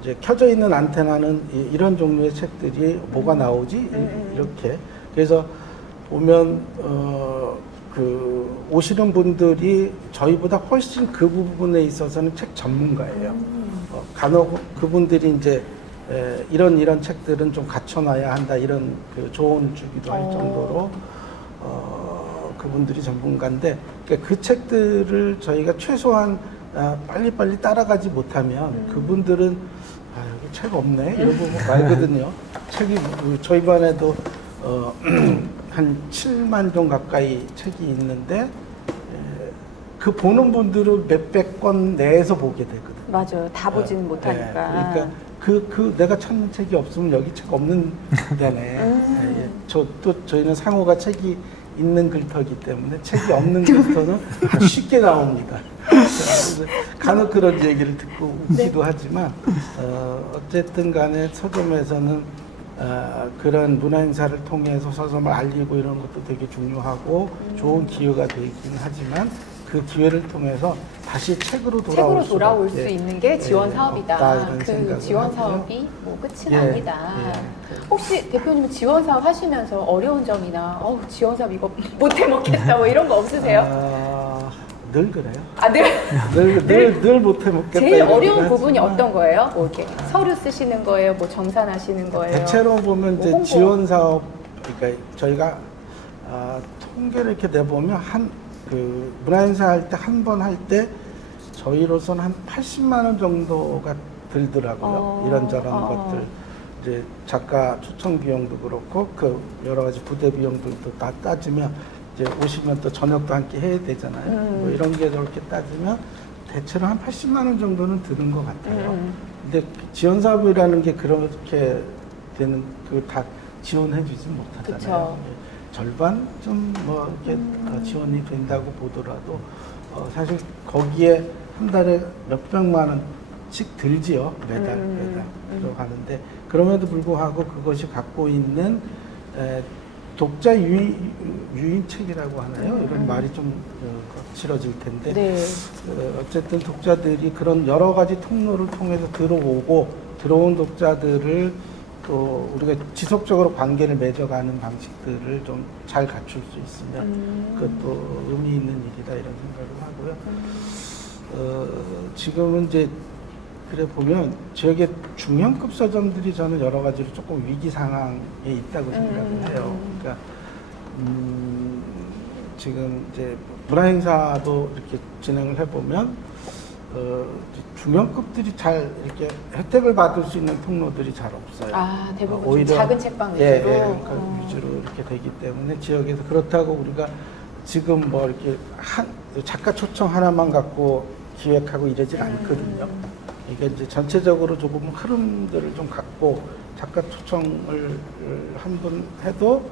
이제 켜져 있는 안테나는 이런 종류의 책들이 뭐가 나오지? 이렇게. 그래서 보면, 오시는 분들이 저희보다 훨씬 그 부분에 있어서는 책 전문가예요. 간혹 그분들이 이제 이런 책들은 좀 갖춰놔야 한다, 이런 조언을 주기도 할 정도로, 그분들이 전문가인데, 그러니까 그 책들을 저희가 최소한 빨리빨리 따라가지 못하면 그분들은 여기 책 없네 이러고 말거든요. 책이 저희 반에도 한 7만 종 가까이 책이 있는데 그 보는 분들은 몇백 권 내에서 보게 되거든요. 맞아요. 다 보지는 못하니까. 그러니까 내가 찾는 책이 없으면 여기 책 없는 데네. 저희는 상호가 책이 있는 글터이기 때문에 책이 없는 글터는 쉽게 나옵니다. 간혹 그런 얘기를 듣고 웃기도 하지만 어쨌든 간에 서점에서는 그런 문화 행사를 통해서 서점을 알리고 이런 것도 되게 중요하고 좋은 기회가 되긴 하지만 그 기회를 통해서 다시 책으로 돌아올 수 있는 게 지원 사업이다. 그 지원 하고요. 사업이 뭐 끝은 아니다. 혹시 대표님은 지원 사업 하시면서 어려운 점이나 지원 사업 이거 못해 먹겠다 뭐 이런 거 없으세요? 늘 그래요. 늘 못해 먹겠다. 제일 어려운 부분이 어떤 거예요? 뭐 이렇게 서류 쓰시는 거예요? 뭐 정산하시는 거예요? 대체로 보면 이제 홍보. 지원 사업, 그러니까 저희가 통계를 이렇게 내보면 문화행사 할 때 한 번 할 때 저희로서는 한 80만 원 정도가 들더라고요. 이런저런 것들. 이제 작가 초청 비용도 그렇고 여러 가지 부대 비용들도 다 따지면 이제 오시면 또 저녁도 함께 해야 되잖아요. 뭐 이런 게 저렇게 따지면 대체로 한 80만 원 정도는 드는 것 같아요. 근데 지원 사업이라는 게 그렇게 되는 다 지원해 주지 못하잖아요. 그쵸. 절반 좀 뭐 이렇게 지원이 된다고 보더라도 사실 거기에 한 달에 몇백만 원씩 들지요. 매달 들어가는데 그럼에도 불구하고 그것이 갖고 있는 독자 유인책이라고 하나요? 이런 말이 좀 거칠어질 텐데 네. 어쨌든 독자들이 그런 여러 가지 통로를 통해서 들어온 독자들을 또 우리가 지속적으로 관계를 맺어가는 방식들을 좀 잘 갖출 수 있으면 그것도 의미 있는 일이다 이런 생각을 하고요. 지금은 이제 그래 보면 지역의 중형급 서점들이 저는 여러 가지로 조금 위기 상황에 있다고 생각을 해요. 그러니까 지금 이제 문화 행사도 이렇게 진행을 해보면 중형급들이 잘 이렇게 혜택을 받을 수 있는 통로들이 잘 없어요. 대부분 좀 오히려 작은 책방 위주로. 그러니까 위주로 이렇게 되기 때문에 지역에서 그렇다고 우리가 지금 뭐 이렇게 작가 초청 하나만 갖고 기획하고 이러질 않거든요. 이게 이제 전체적으로 조금 흐름들을 좀 갖고 작가 초청을 한 번 해도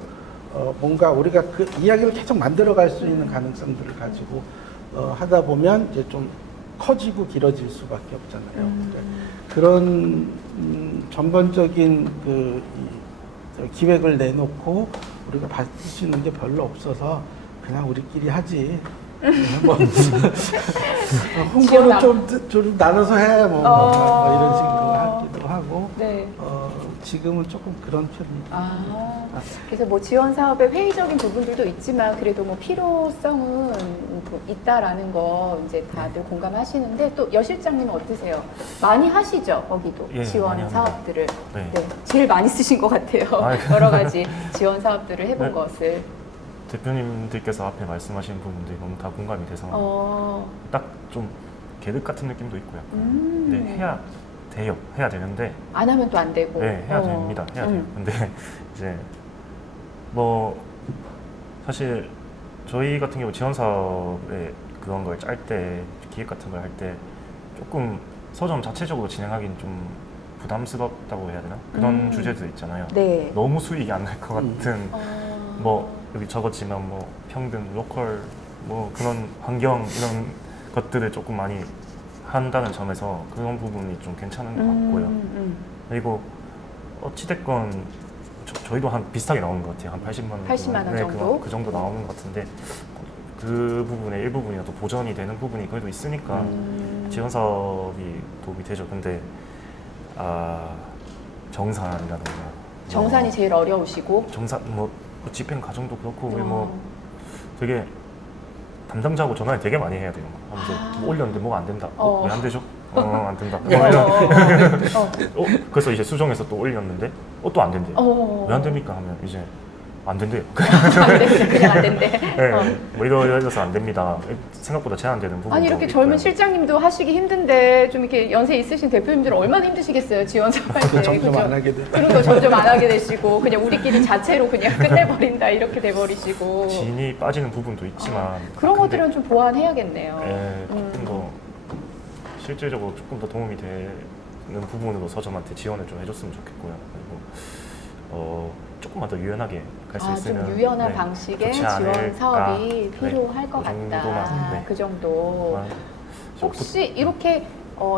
뭔가 우리가 그 이야기를 계속 만들어갈 수 있는 가능성들을 가지고 하다 보면 이제 좀 커지고 길어질 수밖에 없잖아요. 그런 전반적인 기획을 내놓고 우리가 받을 수 있는 게 별로 없어서 그냥 우리끼리 하지. 뭐 홍보는 좀 나눠서 해. 뭐 이런 식으로 하기도 하고. 네. 지금은 조금 그런 편입니다. 그래서 뭐 지원 사업의 회의적인 부분들도 있지만 그래도 뭐 필요성은 있다라는 거 이제 다들 공감하시는데 또 여 실장님은 어떠세요? 많이 하시죠 거기도 예, 지원 많이 합니다. 사업들을 네. 네, 제일 많이 쓰신 것 같아요. 아유. 여러 가지 지원 사업들을 해본 네. 것을. 대표님들께서 앞에 말씀하신 부분들이 너무 다 공감이 돼서 딱 좀 계획 같은 느낌도 있고요. 근데 해야 돼요. 해야 되는데 안 하면 또 안 되고. 네, 해야 됩니다. 해야 돼요. 근데 이제 뭐 사실 저희 같은 경우 지원 사업에 그런 걸 짤 때 기획 같은 걸 할 때 조금 서점 자체적으로 진행하기는 좀 부담스럽다고 해야 되나? 그런 주제들 있잖아요. 네. 너무 수익이 안 날 것 같은 뭐 여기 적었지만 뭐 평등, 로컬 뭐 그런 환경 이런 것들을 조금 많이 한다는 점에서 그런 부분이 좀 괜찮은 것 같고요. 그리고 어찌됐건 저희도 한 비슷하게 나오는 것 같아요. 한 80만 원. 80만 원 네, 정도? 그 정도 나오는 것 같은데 그 부분의 일부분이라도 보전이 되는 부분이 그래도 있으니까 지원 사업이 도움이 되죠. 근데 정산이라든가 정산이 제일 어려우시고. 정산 뭐 집행 과정도 그렇고 뭐 되게 담당자하고 전화를 되게 많이 해야 돼요. 하면서 뭐 올렸는데 뭐가 안 된다. 왜 안 되죠? 안 된다. 그래서 이제 수정해서 또 올렸는데 또 안 된대요. 왜 안 됩니까? 하면 이제 안 된대요. 안 된대, 그냥 안 된대. 네, 뭐 이러셔서 안 됩니다. 생각보다 제한되는 부분도 아니 이렇게 있고요. 젊은 실장님도 하시기 힘든데 좀 이렇게 연세 있으신 대표님들은 얼마나 힘드시겠어요 지원 사업할 때. 점점 안 하게 돼요. 그런 거 점점 안 하게 되시고 그냥 우리끼리 자체로 그냥 끝내버린다 이렇게 돼버리시고. 진이 빠지는 부분도 있지만 그런 근데, 것들은 좀 보완해야겠네요. 예, 조금 더 실질적으로 조금 더 도움이 되는 부분으로 서점한테 지원을 좀 해줬으면 좋겠고요. 그리고 조금만 더 유연하게 갈 수 있으면 좀 유연한 방식의 좋지 지원 않을까. 사업이 네, 필요할 것 그 같다. 정도만, 네. 그 정도. 좀 혹시 이렇게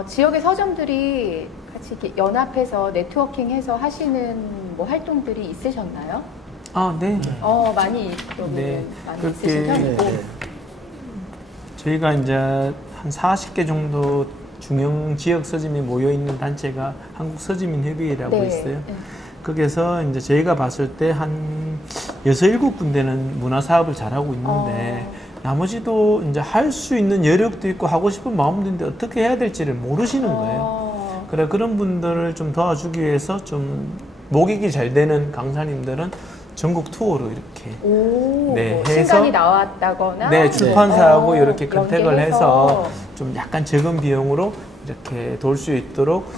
지역의 서점들이 같이 이렇게 연합해서 네트워킹해서 하시는 뭐 활동들이 있으셨나요? 네. 많이 여기는 네. 많이 그렇게 있으신 편이고. 저희가 이제 한 40개 정도 중형 지역 서점이 모여 있는 단체가 한국 서점인 협의회라고 네. 있어요. 네. 거기서 이제 저희가 봤을 때 한 6, 7군데는 문화 사업을 잘하고 있는데 나머지도 이제 할 수 있는 여력도 있고 하고 싶은 마음도 있는데 어떻게 해야 될지를 모르시는 거예요. 그래 그런 분들을 좀 도와주기 위해서 좀 목익이 잘 되는 강사님들은 전국 투어로 이렇게 네, 신간이 해서 나왔다거나 네, 출판사하고 이렇게 컨택을 연계해서. 해서 좀 약간 적은 비용으로 이렇게 돌 수 있도록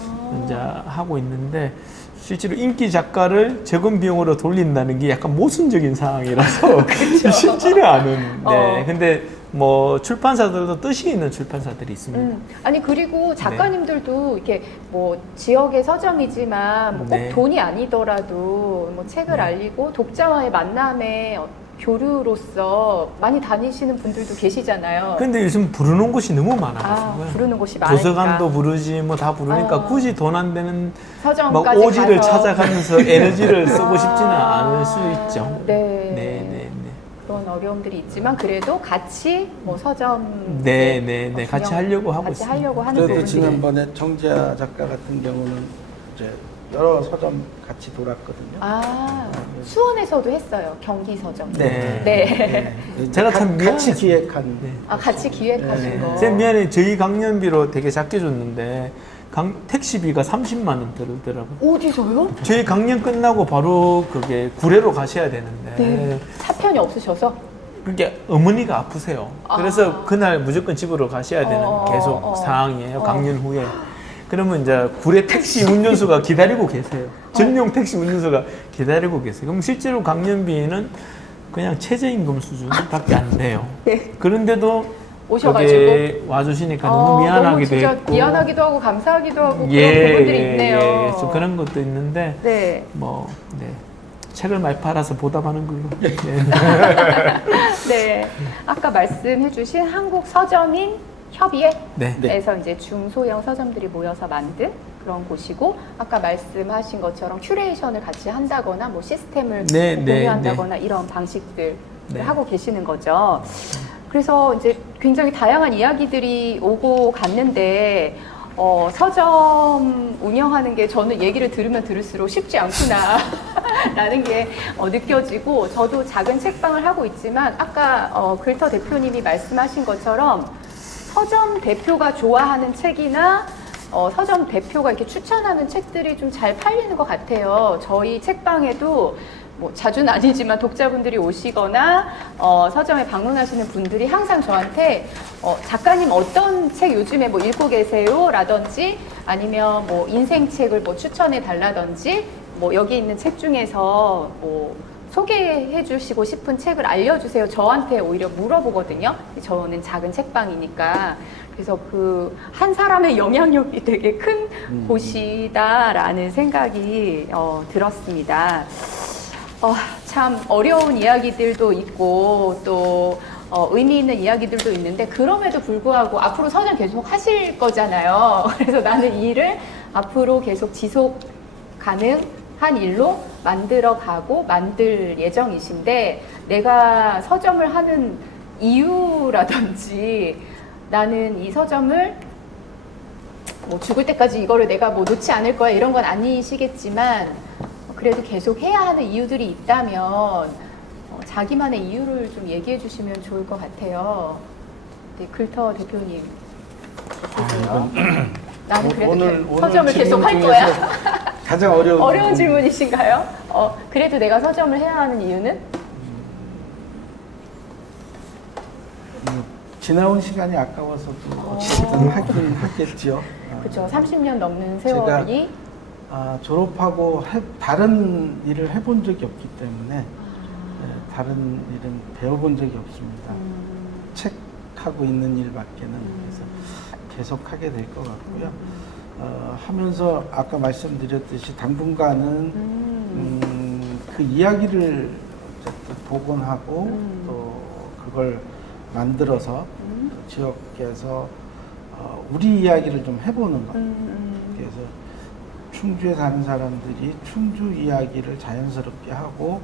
이제 하고 있는데 실제로 인기 작가를 적은 비용으로 돌린다는 게 약간 모순적인 상황이라서 쉽지는 않은. 네. 근데 뭐 출판사들도 뜻이 있는 출판사들이 있습니다. 아니 그리고 작가님들도 이렇게 뭐 지역의 서점이지만 뭐꼭 네. 돈이 아니더라도 뭐 책을 알리고 독자와의 만남에 교류로서 많이 다니시는 분들도 계시잖아요. 근데 요즘 부르는 곳이 너무 많아가지고요. 부르는 곳이 많으니까. 도서관도 부르지 뭐 다 부르니까 굳이 돈 안 되는 막 서점까지 오지를 가서. 찾아가면서 에너지를 쓰고 싶지는 않을 수 있죠. 네. 그런 어려움들이 있지만 그래도 같이 뭐 서점 네. 같이 하려고 하고 같이 있습니다. 하려고 하는 그래도 부분들이 지난번에 정재하 작가 같은 경우는 이제 여러 서점 같이 돌았거든요. 수원에서도 했어요. 경기 서점. 네. 제가 참 같이 미안해서- 기획한. 네. 같이 기획하신 거. 제 미안해 저희 강연비로 되게 작게 줬는데 택시비가 30만 원 들더라고요. 어디서요? 저희 강연 끝나고 바로 그게 구례로 가셔야 되는데 네. 사편이 없으셔서? 그게 어머니가 아프세요. 그래서 그날 무조건 집으로 가셔야 되는 계속 상황이에요. 강연 후에. 그러면 이제 구례 택시 운전수가 기다리고 계세요. 전용 택시 운전수가 기다리고 계세요. 그럼 실제로 강연비는 그냥 최저임금 수준밖에 안 돼요. 네. 그런데도 오셔가지고 여기 와주시니까 너무 미안하기도 너무 진짜 했고 미안하기도 하고 감사하기도 하고 그런 부분들이 있네요. 좀 그런 것도 있는데 네. 책을 많이 팔아서 보답하는 걸로. 네. 네. 아까 말씀해주신 한국 서점인 협의회에서 네. 이제 중소형 서점들이 모여서 만든 그런 곳이고 아까 말씀하신 것처럼 큐레이션을 같이 한다거나 뭐 시스템을 공유한다거나 이런 방식들 하고 계시는 거죠. 그래서 이제 굉장히 다양한 이야기들이 오고 갔는데 서점 운영하는 게 저는 얘기를 들으면 들을수록 쉽지 않구나 라는 게 느껴지고, 저도 작은 책방을 하고 있지만 아까 글터 대표님이 말씀하신 것처럼 서점 대표가 좋아하는 책이나 서점 대표가 이렇게 추천하는 책들이 좀 잘 팔리는 것 같아요. 저희 책방에도 뭐 자주는 아니지만 독자분들이 오시거나 서점에 방문하시는 분들이 항상 저한테 작가님 어떤 책 요즘에 뭐 읽고 계세요? 라든지 아니면 뭐 인생책을 뭐 추천해 달라든지 뭐 여기 있는 책 중에서 뭐 소개해 주시고 싶은 책을 알려주세요. 저한테 오히려 물어보거든요. 저는 작은 책방이니까. 그래서 그 한 사람의 영향력이 되게 큰 곳이다라는 생각이 들었습니다. 참 어려운 이야기들도 있고 또 의미 있는 이야기들도 있는데, 그럼에도 불구하고 앞으로 서점 계속 하실 거잖아요. 그래서 나는 이 일을 앞으로 계속 지속 가능한 일로 만들어가고 만들 예정이신데, 내가 서점을 하는 이유라든지 나는 이 서점을 뭐 죽을 때까지 이거를 내가 뭐 놓지 않을 거야 이런 건 아니시겠지만, 그래도 계속 해야 하는 이유들이 있다면 자기만의 이유를 좀 얘기해 주시면 좋을 것 같아요. 네, 글터 대표님. 어떠세요? 나는 그래도 서점을 계속 할 거야. 가장 어려운 질문이신가요? 그래도 내가 서점을 해야 하는 이유는? 지나온 시간이 아까워서도 어쨌든 하긴 하겠죠. 그렇죠. 30년 넘는 세월이. 졸업하고 다른 일을 해본 적이 없기 때문에 다른 일은 배워본 적이 없습니다. 책하고 있는 일밖에는. 그래서 계속 하게 될 것 같고요. 하면서 아까 말씀드렸듯이 당분간은 그 이야기를 어쨌든 복원하고 또 그걸 만들어서 지역에서 우리 이야기를 좀 해보는 것. 그래서 충주에 사는 사람들이 충주 이야기를 자연스럽게 하고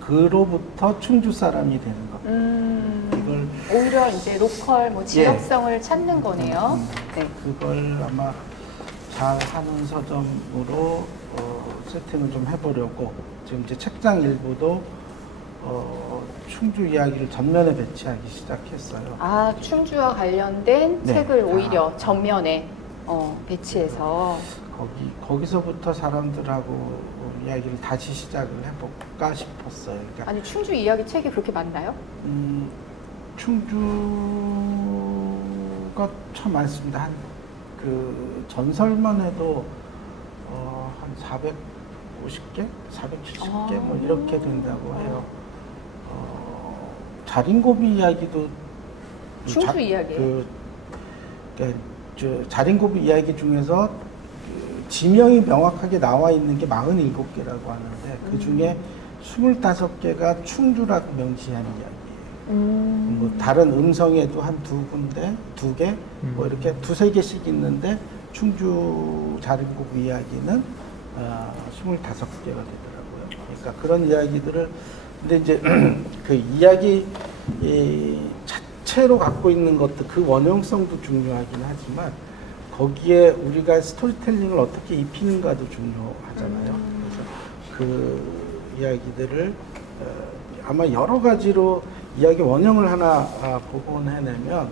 그로부터 충주 사람이 되는 것. 이걸 오히려 이제 로컬 뭐 지역성을 찾는 거네요. 네. 그걸 아마 잘하는 서점으로 세팅을 좀 해보려고 지금 이제 책장 일부도 충주 이야기를 전면에 배치하기 시작했어요. 충주와 관련된 네. 책을 오히려 전면에 배치해서. 거기서부터 사람들하고 이야기를 다시 시작을 해볼까 싶었어요. 그러니까 아니, 충주 이야기 책이 그렇게 많나요? 충주가 참 많습니다. 그 전설만 해도 한 450개, 470개 뭐 이렇게 된다고 해요. 자린고비 이야기도 충주 이야기예요? 그러니까 자린고비 이야기 중에서 지명이 명확하게 나와 있는 게 47개라고 하는데 그 중에 25개가 충주라고 명시한 이야기예요. 뭐 다른 음성에도 한 두 개, 뭐 이렇게 두세 개씩 있는데 충주 자린고비 이야기는 25개가 되더라고요. 그러니까 그런 이야기들을, 근데 이제 그 이야기 자체로 갖고 있는 것도 그 원형성도 중요하긴 하지만 거기에 우리가 스토리텔링을 어떻게 입히는가도 중요하잖아요. 그래서 그 이야기들을 아마 여러 가지로 이야기 원형을 하나 복원해내면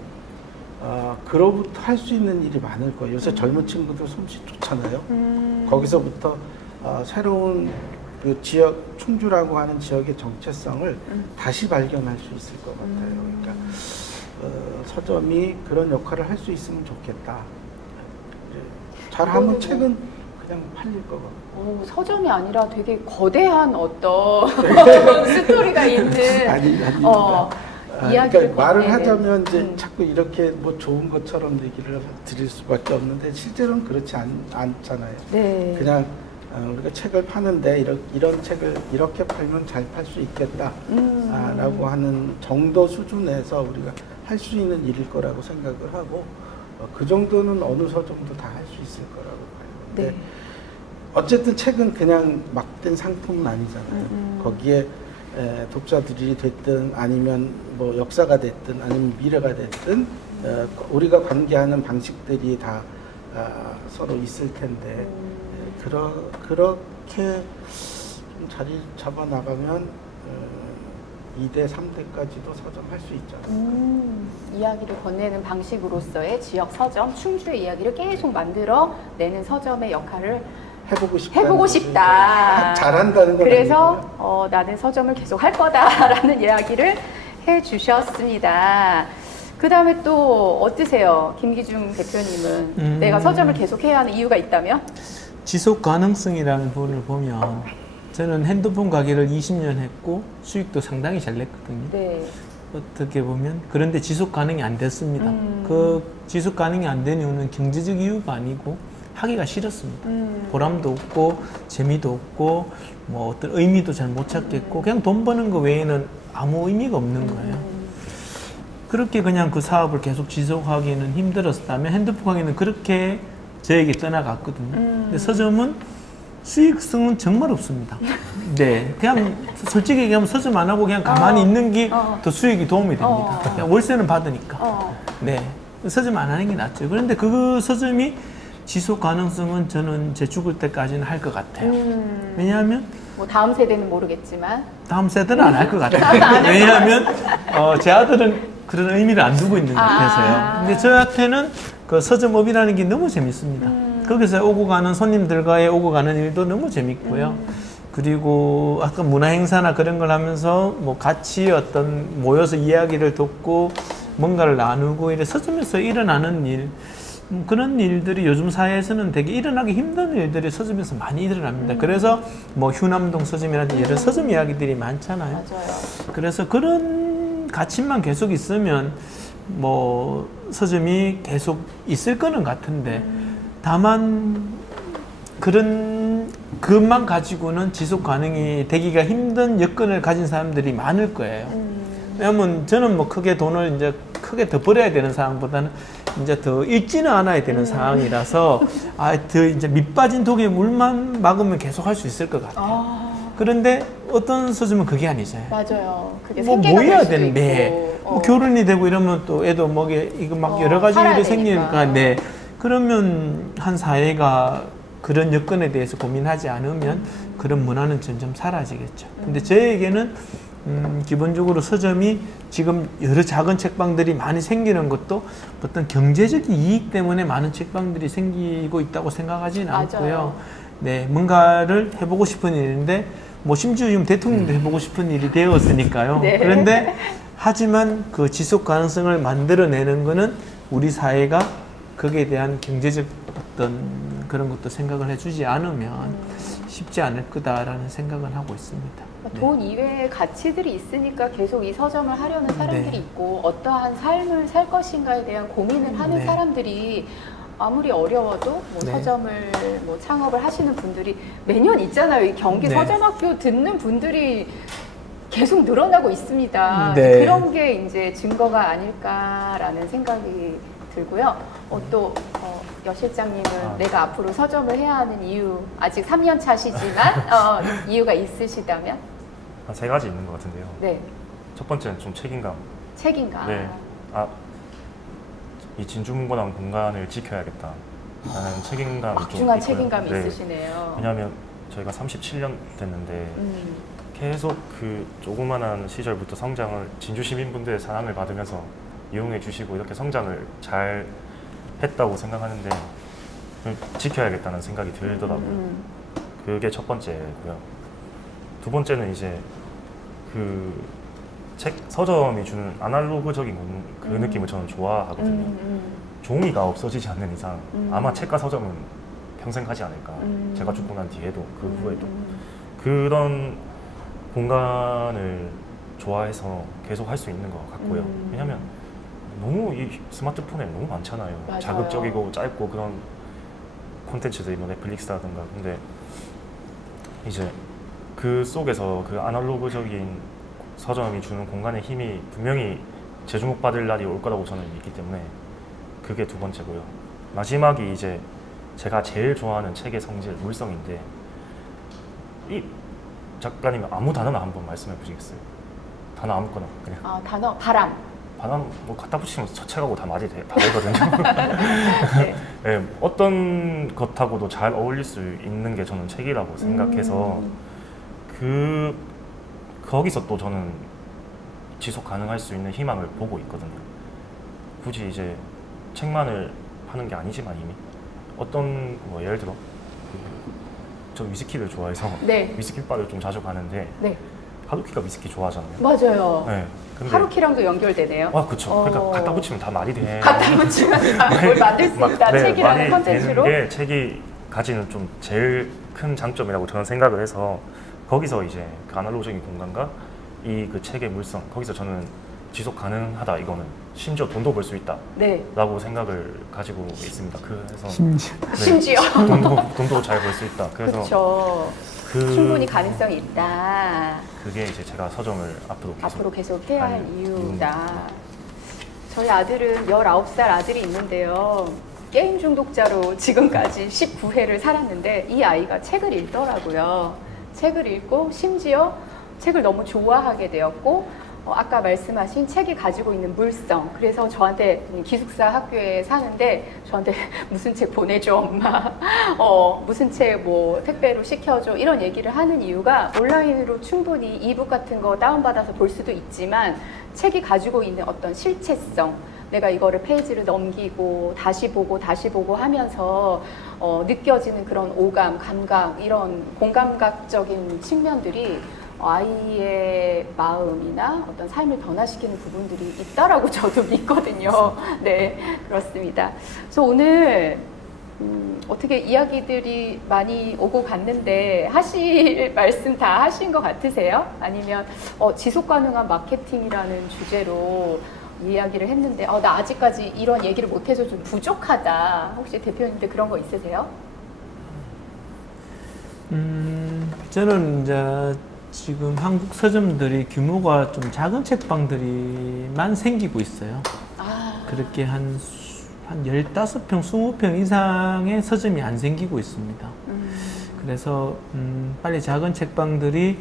그로부터 할 수 있는 일이 많을 거예요. 요새 젊은 친구들 솜씨 좋잖아요. 거기서부터 새로운 그 지역, 충주라고 하는 지역의 정체성을 다시 발견할 수 있을 것 같아요. 그러니까 서점이 그런 역할을 할 수 있으면 좋겠다. 잘하면 책은 그냥 팔릴 것 같고. 서점이 아니라 되게 거대한 어떤 스토리가 있는 이야기를 그러니까 말을 건네는. 하자면 이제 자꾸 이렇게 뭐 좋은 것처럼 얘기를 드릴 수밖에 없는데 실제로는 그렇지 않잖아요. 네. 그냥 우리가 책을 파는데 이런 책을 이렇게 팔면 잘 팔 수 있겠다 라고 하는 정도 수준에서 우리가 할 수 있는 일일 거라고 생각을 하고 그 정도는 어느 서점도 다 할 수 있을 거라고 봐요. 근데 네. 어쨌든 책은 그냥 막된 상품은 아니잖아요. 거기에 독자들이 됐든 아니면 뭐 역사가 됐든 아니면 미래가 됐든 우리가 관계하는 방식들이 다 서로 있을 텐데 그렇게 좀 자리 잡아 나가면 2대, 3대까지도 서점할 수 있지 않을까. 이야기를 건네는 방식으로서의 지역 서점, 충주의 이야기를 계속 만들어 내는 서점의 역할을 해보고 싶다. 잘한다는 건 그래서 나는 서점을 계속 할 거다라는 이야기를 해주셨습니다. 그 다음에 또 어떠세요? 김기중 대표님은 내가 서점을 계속 해야 하는 이유가 있다면? 지속 가능성이라는 부분을 보면 저는 핸드폰 가게를 20년 했고 수익도 상당히 잘 냈거든요. 네. 어떻게 보면 그런데 지속 가능이 안 됐습니다. 그 지속 가능이 안 된 이유는 경제적 이유가 아니고 하기가 싫었습니다. 보람도 없고 재미도 없고 뭐 어떤 의미도 잘 못 찾겠고 그냥 돈 버는 거 외에는 아무 의미가 없는 거예요. 그렇게 그냥 그 사업을 계속 지속하기는 힘들었다면 핸드폰 가게는 그렇게 저에게 떠나갔거든요. 근데 서점은 수익성은 정말 없습니다. 네, 그냥 솔직히 얘기하면 서점 안 하고 그냥 가만히 있는 게 더 수익이 도움이 됩니다. 그냥 월세는 받으니까. 네, 서점 안 하는 게 낫죠. 그런데 그 서점이 지속 가능성은 저는 제 죽을 때까지는 할 것 같아요. 왜냐하면 뭐 다음 세대는 모르겠지만 다음 세대는 안 할 것 같아요. 왜냐하면 제 아들은 그런 의미를 안 두고 있는 것 같아서요. 근데 저한테는 그 서점업이라는 게 너무 재밌습니다. 거기서 오고 가는 손님들과의 오고 가는 일도 너무 재밌고요. 그리고 아까 문화행사나 그런 걸 하면서 뭐 같이 어떤 모여서 이야기를 듣고 뭔가를 나누고 이래 서점에서 일어나는 일 그런 일들이 요즘 사회에서는 되게 일어나기 힘든 일들이 서점에서 많이 일어납니다. 그래서 뭐 휴남동 서점이라든지 여러 서점 이야기들이 많잖아요. 맞아요. 그래서 그런 가치만 계속 있으면 뭐 서점이 계속 있을 거는 같은데 다만 그런 그것만 가지고는 지속 가능이 되기가 힘든 여건을 가진 사람들이 많을 거예요. 왜냐면 저는 뭐 크게 돈을 이제 크게 더 벌어야 되는 상황보다는 이제 더 읽지는 않아야 되는 상황이라서 더 이제 밑 빠진 독에 물만 막으면 계속 할 수 있을 것 같아요. 그런데 어떤 서점은 그게 아니잖아요. 맞아요. 그게 뭐 생계가 해야 될 수도 되는데 있고. 뭐 결혼이 되고 이러면 또 애도 먹에 이거 막 여러 가지 살아야 일이 되니까. 생기니까 네 그러면 한 사회가 그런 여건에 대해서 고민하지 않으면 그런 문화는 점점 사라지겠죠. 근데 저에게는 기본적으로 서점이 지금 여러 작은 책방들이 많이 생기는 것도 어떤 경제적 이익 때문에 많은 책방들이 생기고 있다고 생각하지는 않고요. 네, 뭔가를 해보고 싶은 일인데 뭐 심지어 지금 대통령도 해보고 싶은 일이 되었으니까요. 네. 그런데 하지만 그 지속 가능성을 만들어내는 거는 우리 사회가 거기에 대한 경제적 어떤 그런 것도 생각을 해주지 않으면 쉽지 않을 거다라는 생각은 하고 있습니다. 돈 이외의 가치들이 있으니까 계속 이 서점을 하려는 사람들이 네. 있고 어떠한 삶을 살 것인가에 대한 고민을 하는 네. 사람들이 아무리 어려워도 뭐 네. 서점을 뭐 창업을 하시는 분들이 매년 있잖아요. 이 경기 네. 서점학교 듣는 분들이 계속 늘어나고 있습니다. 네. 그런 게 이제 증거가 아닐까라는 생각이 들고요. 또 여 실장님은 내가 앞으로 서점을 해야 하는 이유 아직 3년 차시지만 이유가 있으시다면? 한 3가지 있는 것 같은데요. 네, 첫 번째는 좀 책임감. 책임감. 네. 이 진주문고당 공간을 지켜야겠다. 라는 책임감이 좀 막중한 있고요. 책임감이 네. 있으시네요. 왜냐하면 저희가 37년 됐는데 계속 그 조그만한 시절부터 성장을 진주 시민분들의 사랑을 받으면서 이용해 주시고 이렇게 성장을 잘 했다고 생각하는데 지켜야겠다는 생각이 들더라고요. 그게 첫 번째고요. 두 번째는 이제 그 서점이 주는 아날로그적인 그 느낌을 저는 좋아하거든요. 종이가 없어지지 않는 이상 아마 책과 서점은 평생 가지 않을까. 제가 죽고 난 뒤에도 그 후에도 그런 공간을 좋아해서 계속 할 수 있는 것 같고요. 왜냐하면 너무 이 스마트폰에 너무 많잖아요. 맞아요. 자극적이고 짧고 그런 콘텐츠들이 뭐 넷플릭스라든가. 근데 이제 그 속에서 그 아날로그적인 서점이 주는 공간의 힘이 분명히 재주목받을 날이 올 거라고 저는 믿기 때문에 그게 두 번째고요. 마지막이 이제 제가 제일 좋아하는 책의 성질, 물성인데 이 작가님 아무 단어나 한번 말씀해 보시겠어요? 단어 아무거나 그냥. 단어 바람. 바람 뭐 갖다 붙이면 저 책하고 다 말이 다 되거든요. 네. 네, 어떤 것하고도 잘 어울릴 수 있는 게 저는 책이라고 생각해서 거기서 또 저는 지속 가능할 수 있는 희망을 보고 있거든요. 굳이 이제 책만을 하는 게 아니지만 이미 어떤 뭐 예를 들어 저 위스키를 좋아해서 네. 위스키 바를 좀 자주 가는데 네. 하루키가 위스키 좋아하잖아요. 맞아요. 네, 근데 하루키랑도 연결되네요. 아 그렇죠. 그러니까 갖다 붙이면 다 말이 돼. 갖다 붙이면 뭘 만들 수 있다. 네, 책이라는 말이 컨텐츠로. 되는 게 책이 가지는 좀 제일 큰 장점이라고 저는 생각을 해서 거기서 이제 그 아날로그적인 공간과 이 그 책의 물성 거기서 저는 지속 가능하다 이거는 심지어 돈도 벌 수 있다라고 네. 생각을 가지고 있습니다. 그래서 심지어. 네, 심지어. 돈도 잘 벌 수 있다. 그래서 그렇죠. 충분히 가능성이 있다. 그게 이제 제가 서점을 앞으로 계속 해야 할 이유다. 저희 아들은 19살 아들이 있는데요. 게임 중독자로 지금까지 19회를 살았는데 이 아이가 책을 읽더라고요. 책을 읽고 심지어 책을 너무 좋아하게 되었고 아까 말씀하신 책이 가지고 있는 물성. 그래서 저한테 기숙사 학교에 사는데 저한테 무슨 책 보내줘 엄마. 무슨 책 뭐 택배로 시켜줘. 이런 얘기를 하는 이유가 온라인으로 충분히 이북 같은 거 다운받아서 볼 수도 있지만 책이 가지고 있는 어떤 실체성. 내가 이거를 페이지를 넘기고 다시 보고 하면서 느껴지는 그런 오감, 감각, 이런 공감각적인 측면들이 아이의 마음이나 어떤 삶을 변화시키는 부분들이 있다라고 저도 믿거든요. 네, 그렇습니다. 그래서 오늘 어떻게 이야기들이 많이 오고 갔는데 하실 말씀 다 하신 것 같으세요? 아니면 지속 가능한 마케팅이라는 주제로 이야기를 했는데 나 아직까지 이런 얘기를 못해서 좀 부족하다. 혹시 대표님들 그런 거 있으세요? 저는 이제 지금 한국 서점들이 규모가 좀 작은 책방들이만 생기고 있어요. 그렇게 한 15평, 20평 이상의 서점이 안 생기고 있습니다. 그래서 빨리 작은 책방들이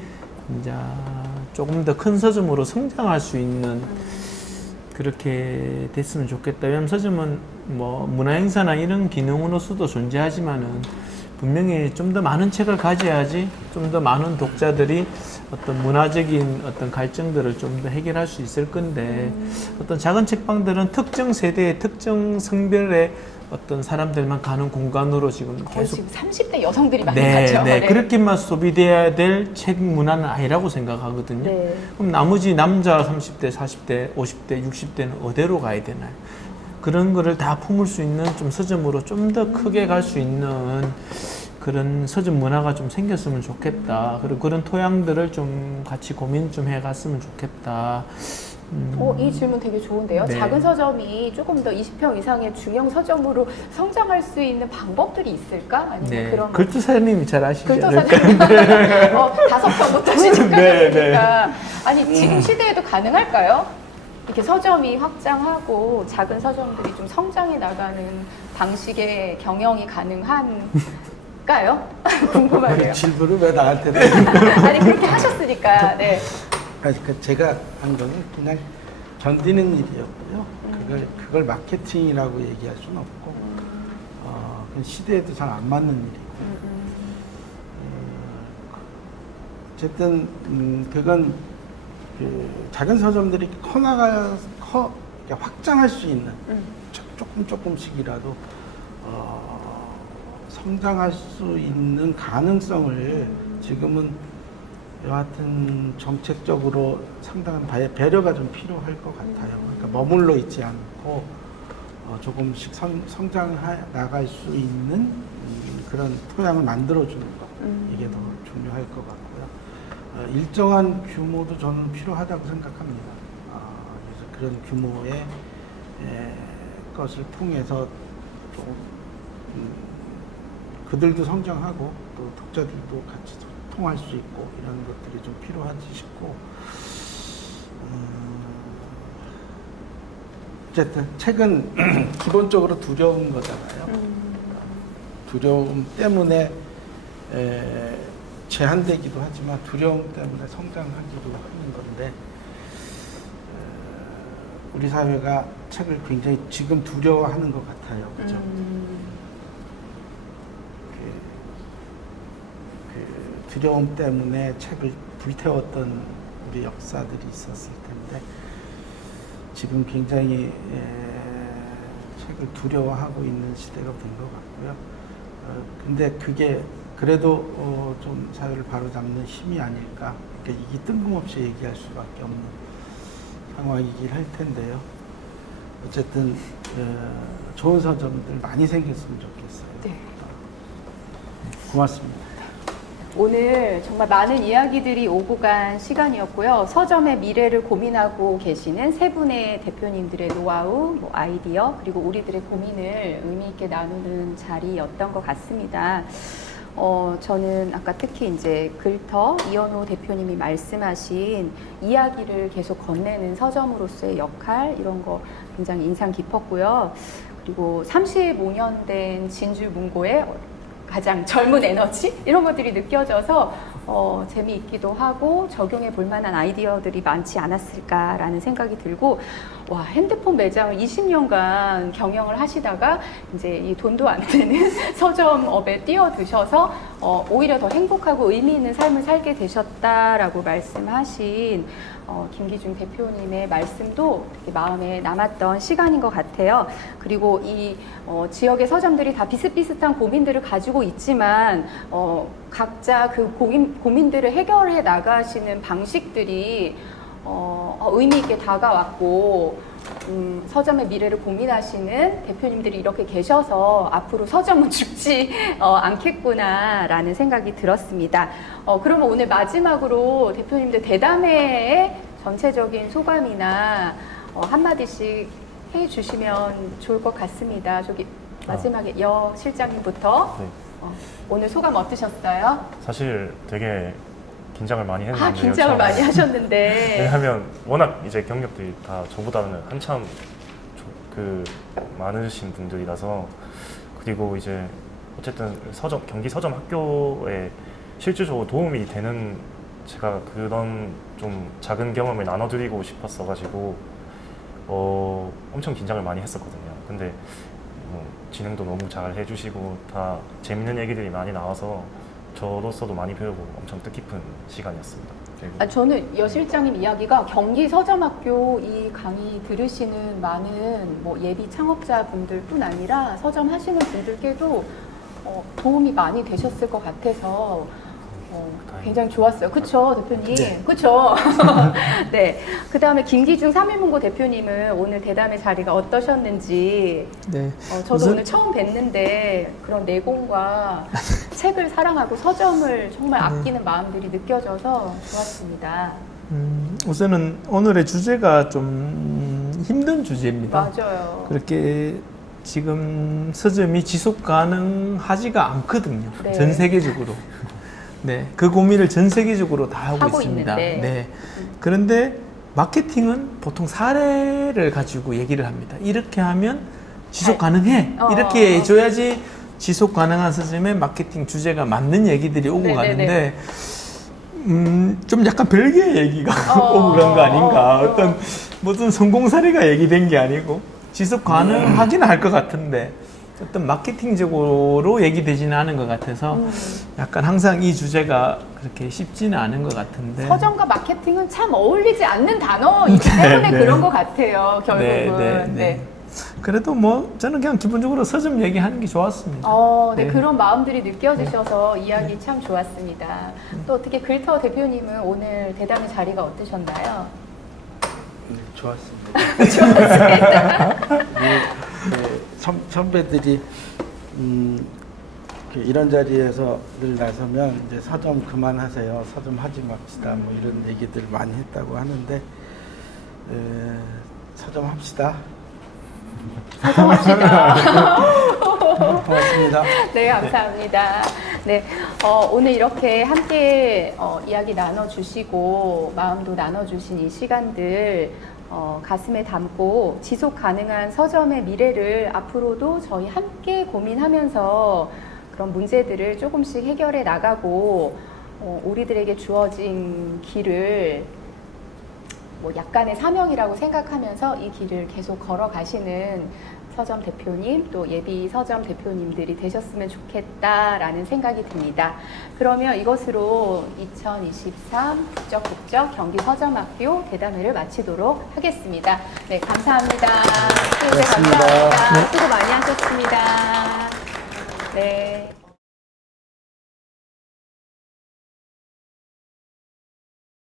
이제 조금 더 큰 서점으로 성장할 수 있는 그렇게 됐으면 좋겠다. 왜냐하면 서점은 뭐 문화행사나 이런 기능으로서도 존재하지만은 분명히 좀 더 많은 책을 가져야지 좀 더 많은 독자들이 어떤 문화적인 어떤 갈증들을 좀 더 해결할 수 있을 건데 어떤 작은 책방들은 특정 세대의 특정 성별의 어떤 사람들만 가는 공간으로 지금 계속 지금 30대 여성들이 많이 가죠. 네. 그렇게만 소비돼야 될 책 문화는 아니라고 생각하거든요. 네. 그럼 나머지 남자 30대, 40대, 50대, 60대는 어디로 가야 되나요? 그런 거를 다 품을 수 있는 좀 서점으로 좀 더 크게 갈 수 있는 그런 서점 문화가 좀 생겼으면 좋겠다. 그리고 그런 토양들을 좀 같이 고민 좀 해갔으면 좋겠다. 이 질문 되게 좋은데요. 네. 작은 서점이 조금 더 20평 이상의 중형 서점으로 성장할 수 있는 방법들이 있을까? 아니면 네. 그런 글투사님이 잘 아시지 글도 않을까? 사진 5평부터 시작하셨으니까. 네. 아니 지금 시대에도 가능할까요? 이렇게 서점이 확장하고 작은 서점들이 좀 성장해 나가는 방식의 경영이 가능한가요? 궁금하네요. 질문을 왜 나한테 아니 그렇게 하셨으니까. 네. 제가 한 거는 그냥 견디는 일이었고요. 그걸 마케팅이라고 얘기할 수는 없고 그건 시대에도 잘 안 맞는 일이고 어쨌든 그건 그 작은 서점들이 확장할 수 있는 조금씩이라도 성장할 수 있는 가능성을 지금은 여하튼 정책적으로 상당한 배려가 좀 필요할 것 같아요. 그러니까 머물러 있지 않고 조금씩 성장해 나갈 수 있는 그런 토양을 만들어주는 것 이게 더 중요할 것 같고요. 일정한 규모도 저는 필요하다고 생각합니다. 그래서 그런 규모의 것을 통해서 좀 그들도 성장하고 또 독자들도 같이 통할 수 있고 이런 것들이 좀 필요하지 싶고 어쨌든 책은 기본적으로 두려운 거잖아요. 두려움 때문에 제한되기도 하지만 두려움 때문에 성장하기도 하는 건데 우리 사회가 책을 굉장히 지금 두려워하는 것 같아요. 그죠? 그 두려움 때문에 책을 불태웠던 우리 역사들이 있었을 텐데 지금 굉장히 책을 두려워하고 있는 시대가 된 것 같고요. 근데 그게 그래도 좀 사회를 바로잡는 힘이 아닐까. 그러니까 이게 뜬금없이 얘기할 수밖에 없는 상황이긴 할 텐데요. 어쨌든 좋은 서점들 많이 생겼으면 좋겠어요. 네. 고맙습니다. 오늘 정말 많은 이야기들이 오고 간 시간이었고요. 서점의 미래를 고민하고 계시는 세 분의 대표님들의 노하우, 뭐 아이디어, 그리고 우리들의 고민을 의미 있게 나누는 자리였던 것 같습니다. 저는 아까 특히 이제 글터 이현호 대표님이 말씀하신 이야기를 계속 건네는 서점으로서의 역할, 이런 거 굉장히 인상 깊었고요. 그리고 35년 된 진주 문고의 가장 젊은 에너지 이런 것들이 느껴져서 재미있기도 하고 적용해 볼 만한 아이디어들이 많지 않았을까라는 생각이 들고, 와, 핸드폰 매장을 20년간 경영을 하시다가 이제 이 돈도 안 되는 서점업에 뛰어드셔서 오히려 더 행복하고 의미 있는 삶을 살게 되셨다라고 말씀하신 김기중 대표님의 말씀도 되게 마음에 남았던 시간인 것 같아요. 그리고 이 지역의 서점들이 다 비슷비슷한 고민들을 가지고 있지만 각자 그 고민들을 해결해 나가시는 방식들이 의미 있게 다가왔고, 서점의 미래를 고민하시는 대표님들이 이렇게 계셔서 앞으로 서점은 죽지 않겠구나라는 생각이 들었습니다. 그러면 오늘 마지막으로 대표님들 대담회의 전체적인 소감이나 한마디씩 해주시면 좋을 것 같습니다. 저기 마지막에 여 실장님부터 네. 오늘 소감 어떠셨어요? 사실 되게 긴장을 많이 했는데요. 긴장을 많이 하셨는데. 왜냐하면 워낙 이제 경력들이 다 저보다는 한참 많으신 분들이라서, 그리고 이제 어쨌든 경기 서점 학교에 실질적으로 도움이 되는, 제가 그런 좀 작은 경험을 나눠드리고 싶었어가지고 엄청 긴장을 많이 했었거든요. 근데 진행도 너무 잘 해주시고 다 재밌는 얘기들이 많이 나와서 저로서도 많이 배우고 엄청 뜻깊은 시간이었습니다. 저는 여 실장님 이야기가 경기 서점학교 이 강의 들으시는 많은 뭐 예비 창업자분들뿐 아니라 서점 하시는 분들께도 도움이 많이 되셨을 것 같아서 굉장히 좋았어요. 그쵸, 대표님? 네. 그쵸? 네. 그 다음에 김기중 3.1문고 대표님은 오늘 대담의 자리가 어떠셨는지. 네. 저도 우선- 오늘 처음 뵀는데 그런 내공과 책을 사랑하고 서점을 정말 아끼는 마음들이 느껴져서 좋았습니다. 우선은 오늘의 주제가 좀 힘든 주제입니다. 맞아요. 그렇게 지금 서점이 지속 가능하지가 않거든요. 네. 전 세계적으로. 네, 그 고민을 전 세계적으로 다 하고 하고 있습니다. 있는데. 네. 그런데 마케팅은 보통 사례를 가지고 얘기를 합니다. 이렇게 하면 지속 가능해. 이렇게 해줘야지 지속 가능한 서점의 마케팅 주제가 맞는 얘기들이 오고 네네네. 가는데, 좀 약간 별개의 얘기가 오고 간 거 아닌가. 어떤 무슨 성공 사례가 얘기된 게 아니고 지속 가능하긴 할 것 같은데 어떤 마케팅적으로 얘기되지는 않은 것 같아서 약간 항상 이 주제가 그렇게 쉽지는 않은 것 같은데. 서점과 마케팅은 참 어울리지 않는 단어이기 때문에 네. 그런 것 같아요, 결국은. 네. 그래도 뭐 저는 그냥 기본적으로 서점 얘기하는 게 좋았습니다. 네, 네. 그런 마음들이 느껴지셔서 이야기 참 좋았습니다. 또 어떻게 글터 대표님은 오늘 대담의 자리가 어떠셨나요? 좋았습니다. 선배들이 이런 자리에서 늘 나서면 이제 서점 그만하세요, 서점 하지 맙시다, 뭐 이런 얘기들 많이 했다고 하는데 서점 합시다. 고맙습니다. 네, 감사합니다. 네, 오늘 이렇게 함께 이야기 나눠주시고 마음도 나눠주신 이 시간들 가슴에 담고 지속 가능한 서점의 미래를 앞으로도 저희 함께 고민하면서 그런 문제들을 조금씩 해결해 나가고 우리들에게 주어진 길을 뭐 약간의 사명이라고 생각하면서 이 길을 계속 걸어가시는 서점 대표님 또 예비 서점 대표님들이 되셨으면 좋겠다라는 생각이 듭니다. 그러면 이것으로 2023 국적 경기 서점학교 대담회를 마치도록 하겠습니다. 네, 감사합니다. 고맙습니다. 감사합니다. 수고 많이 하셨습니다.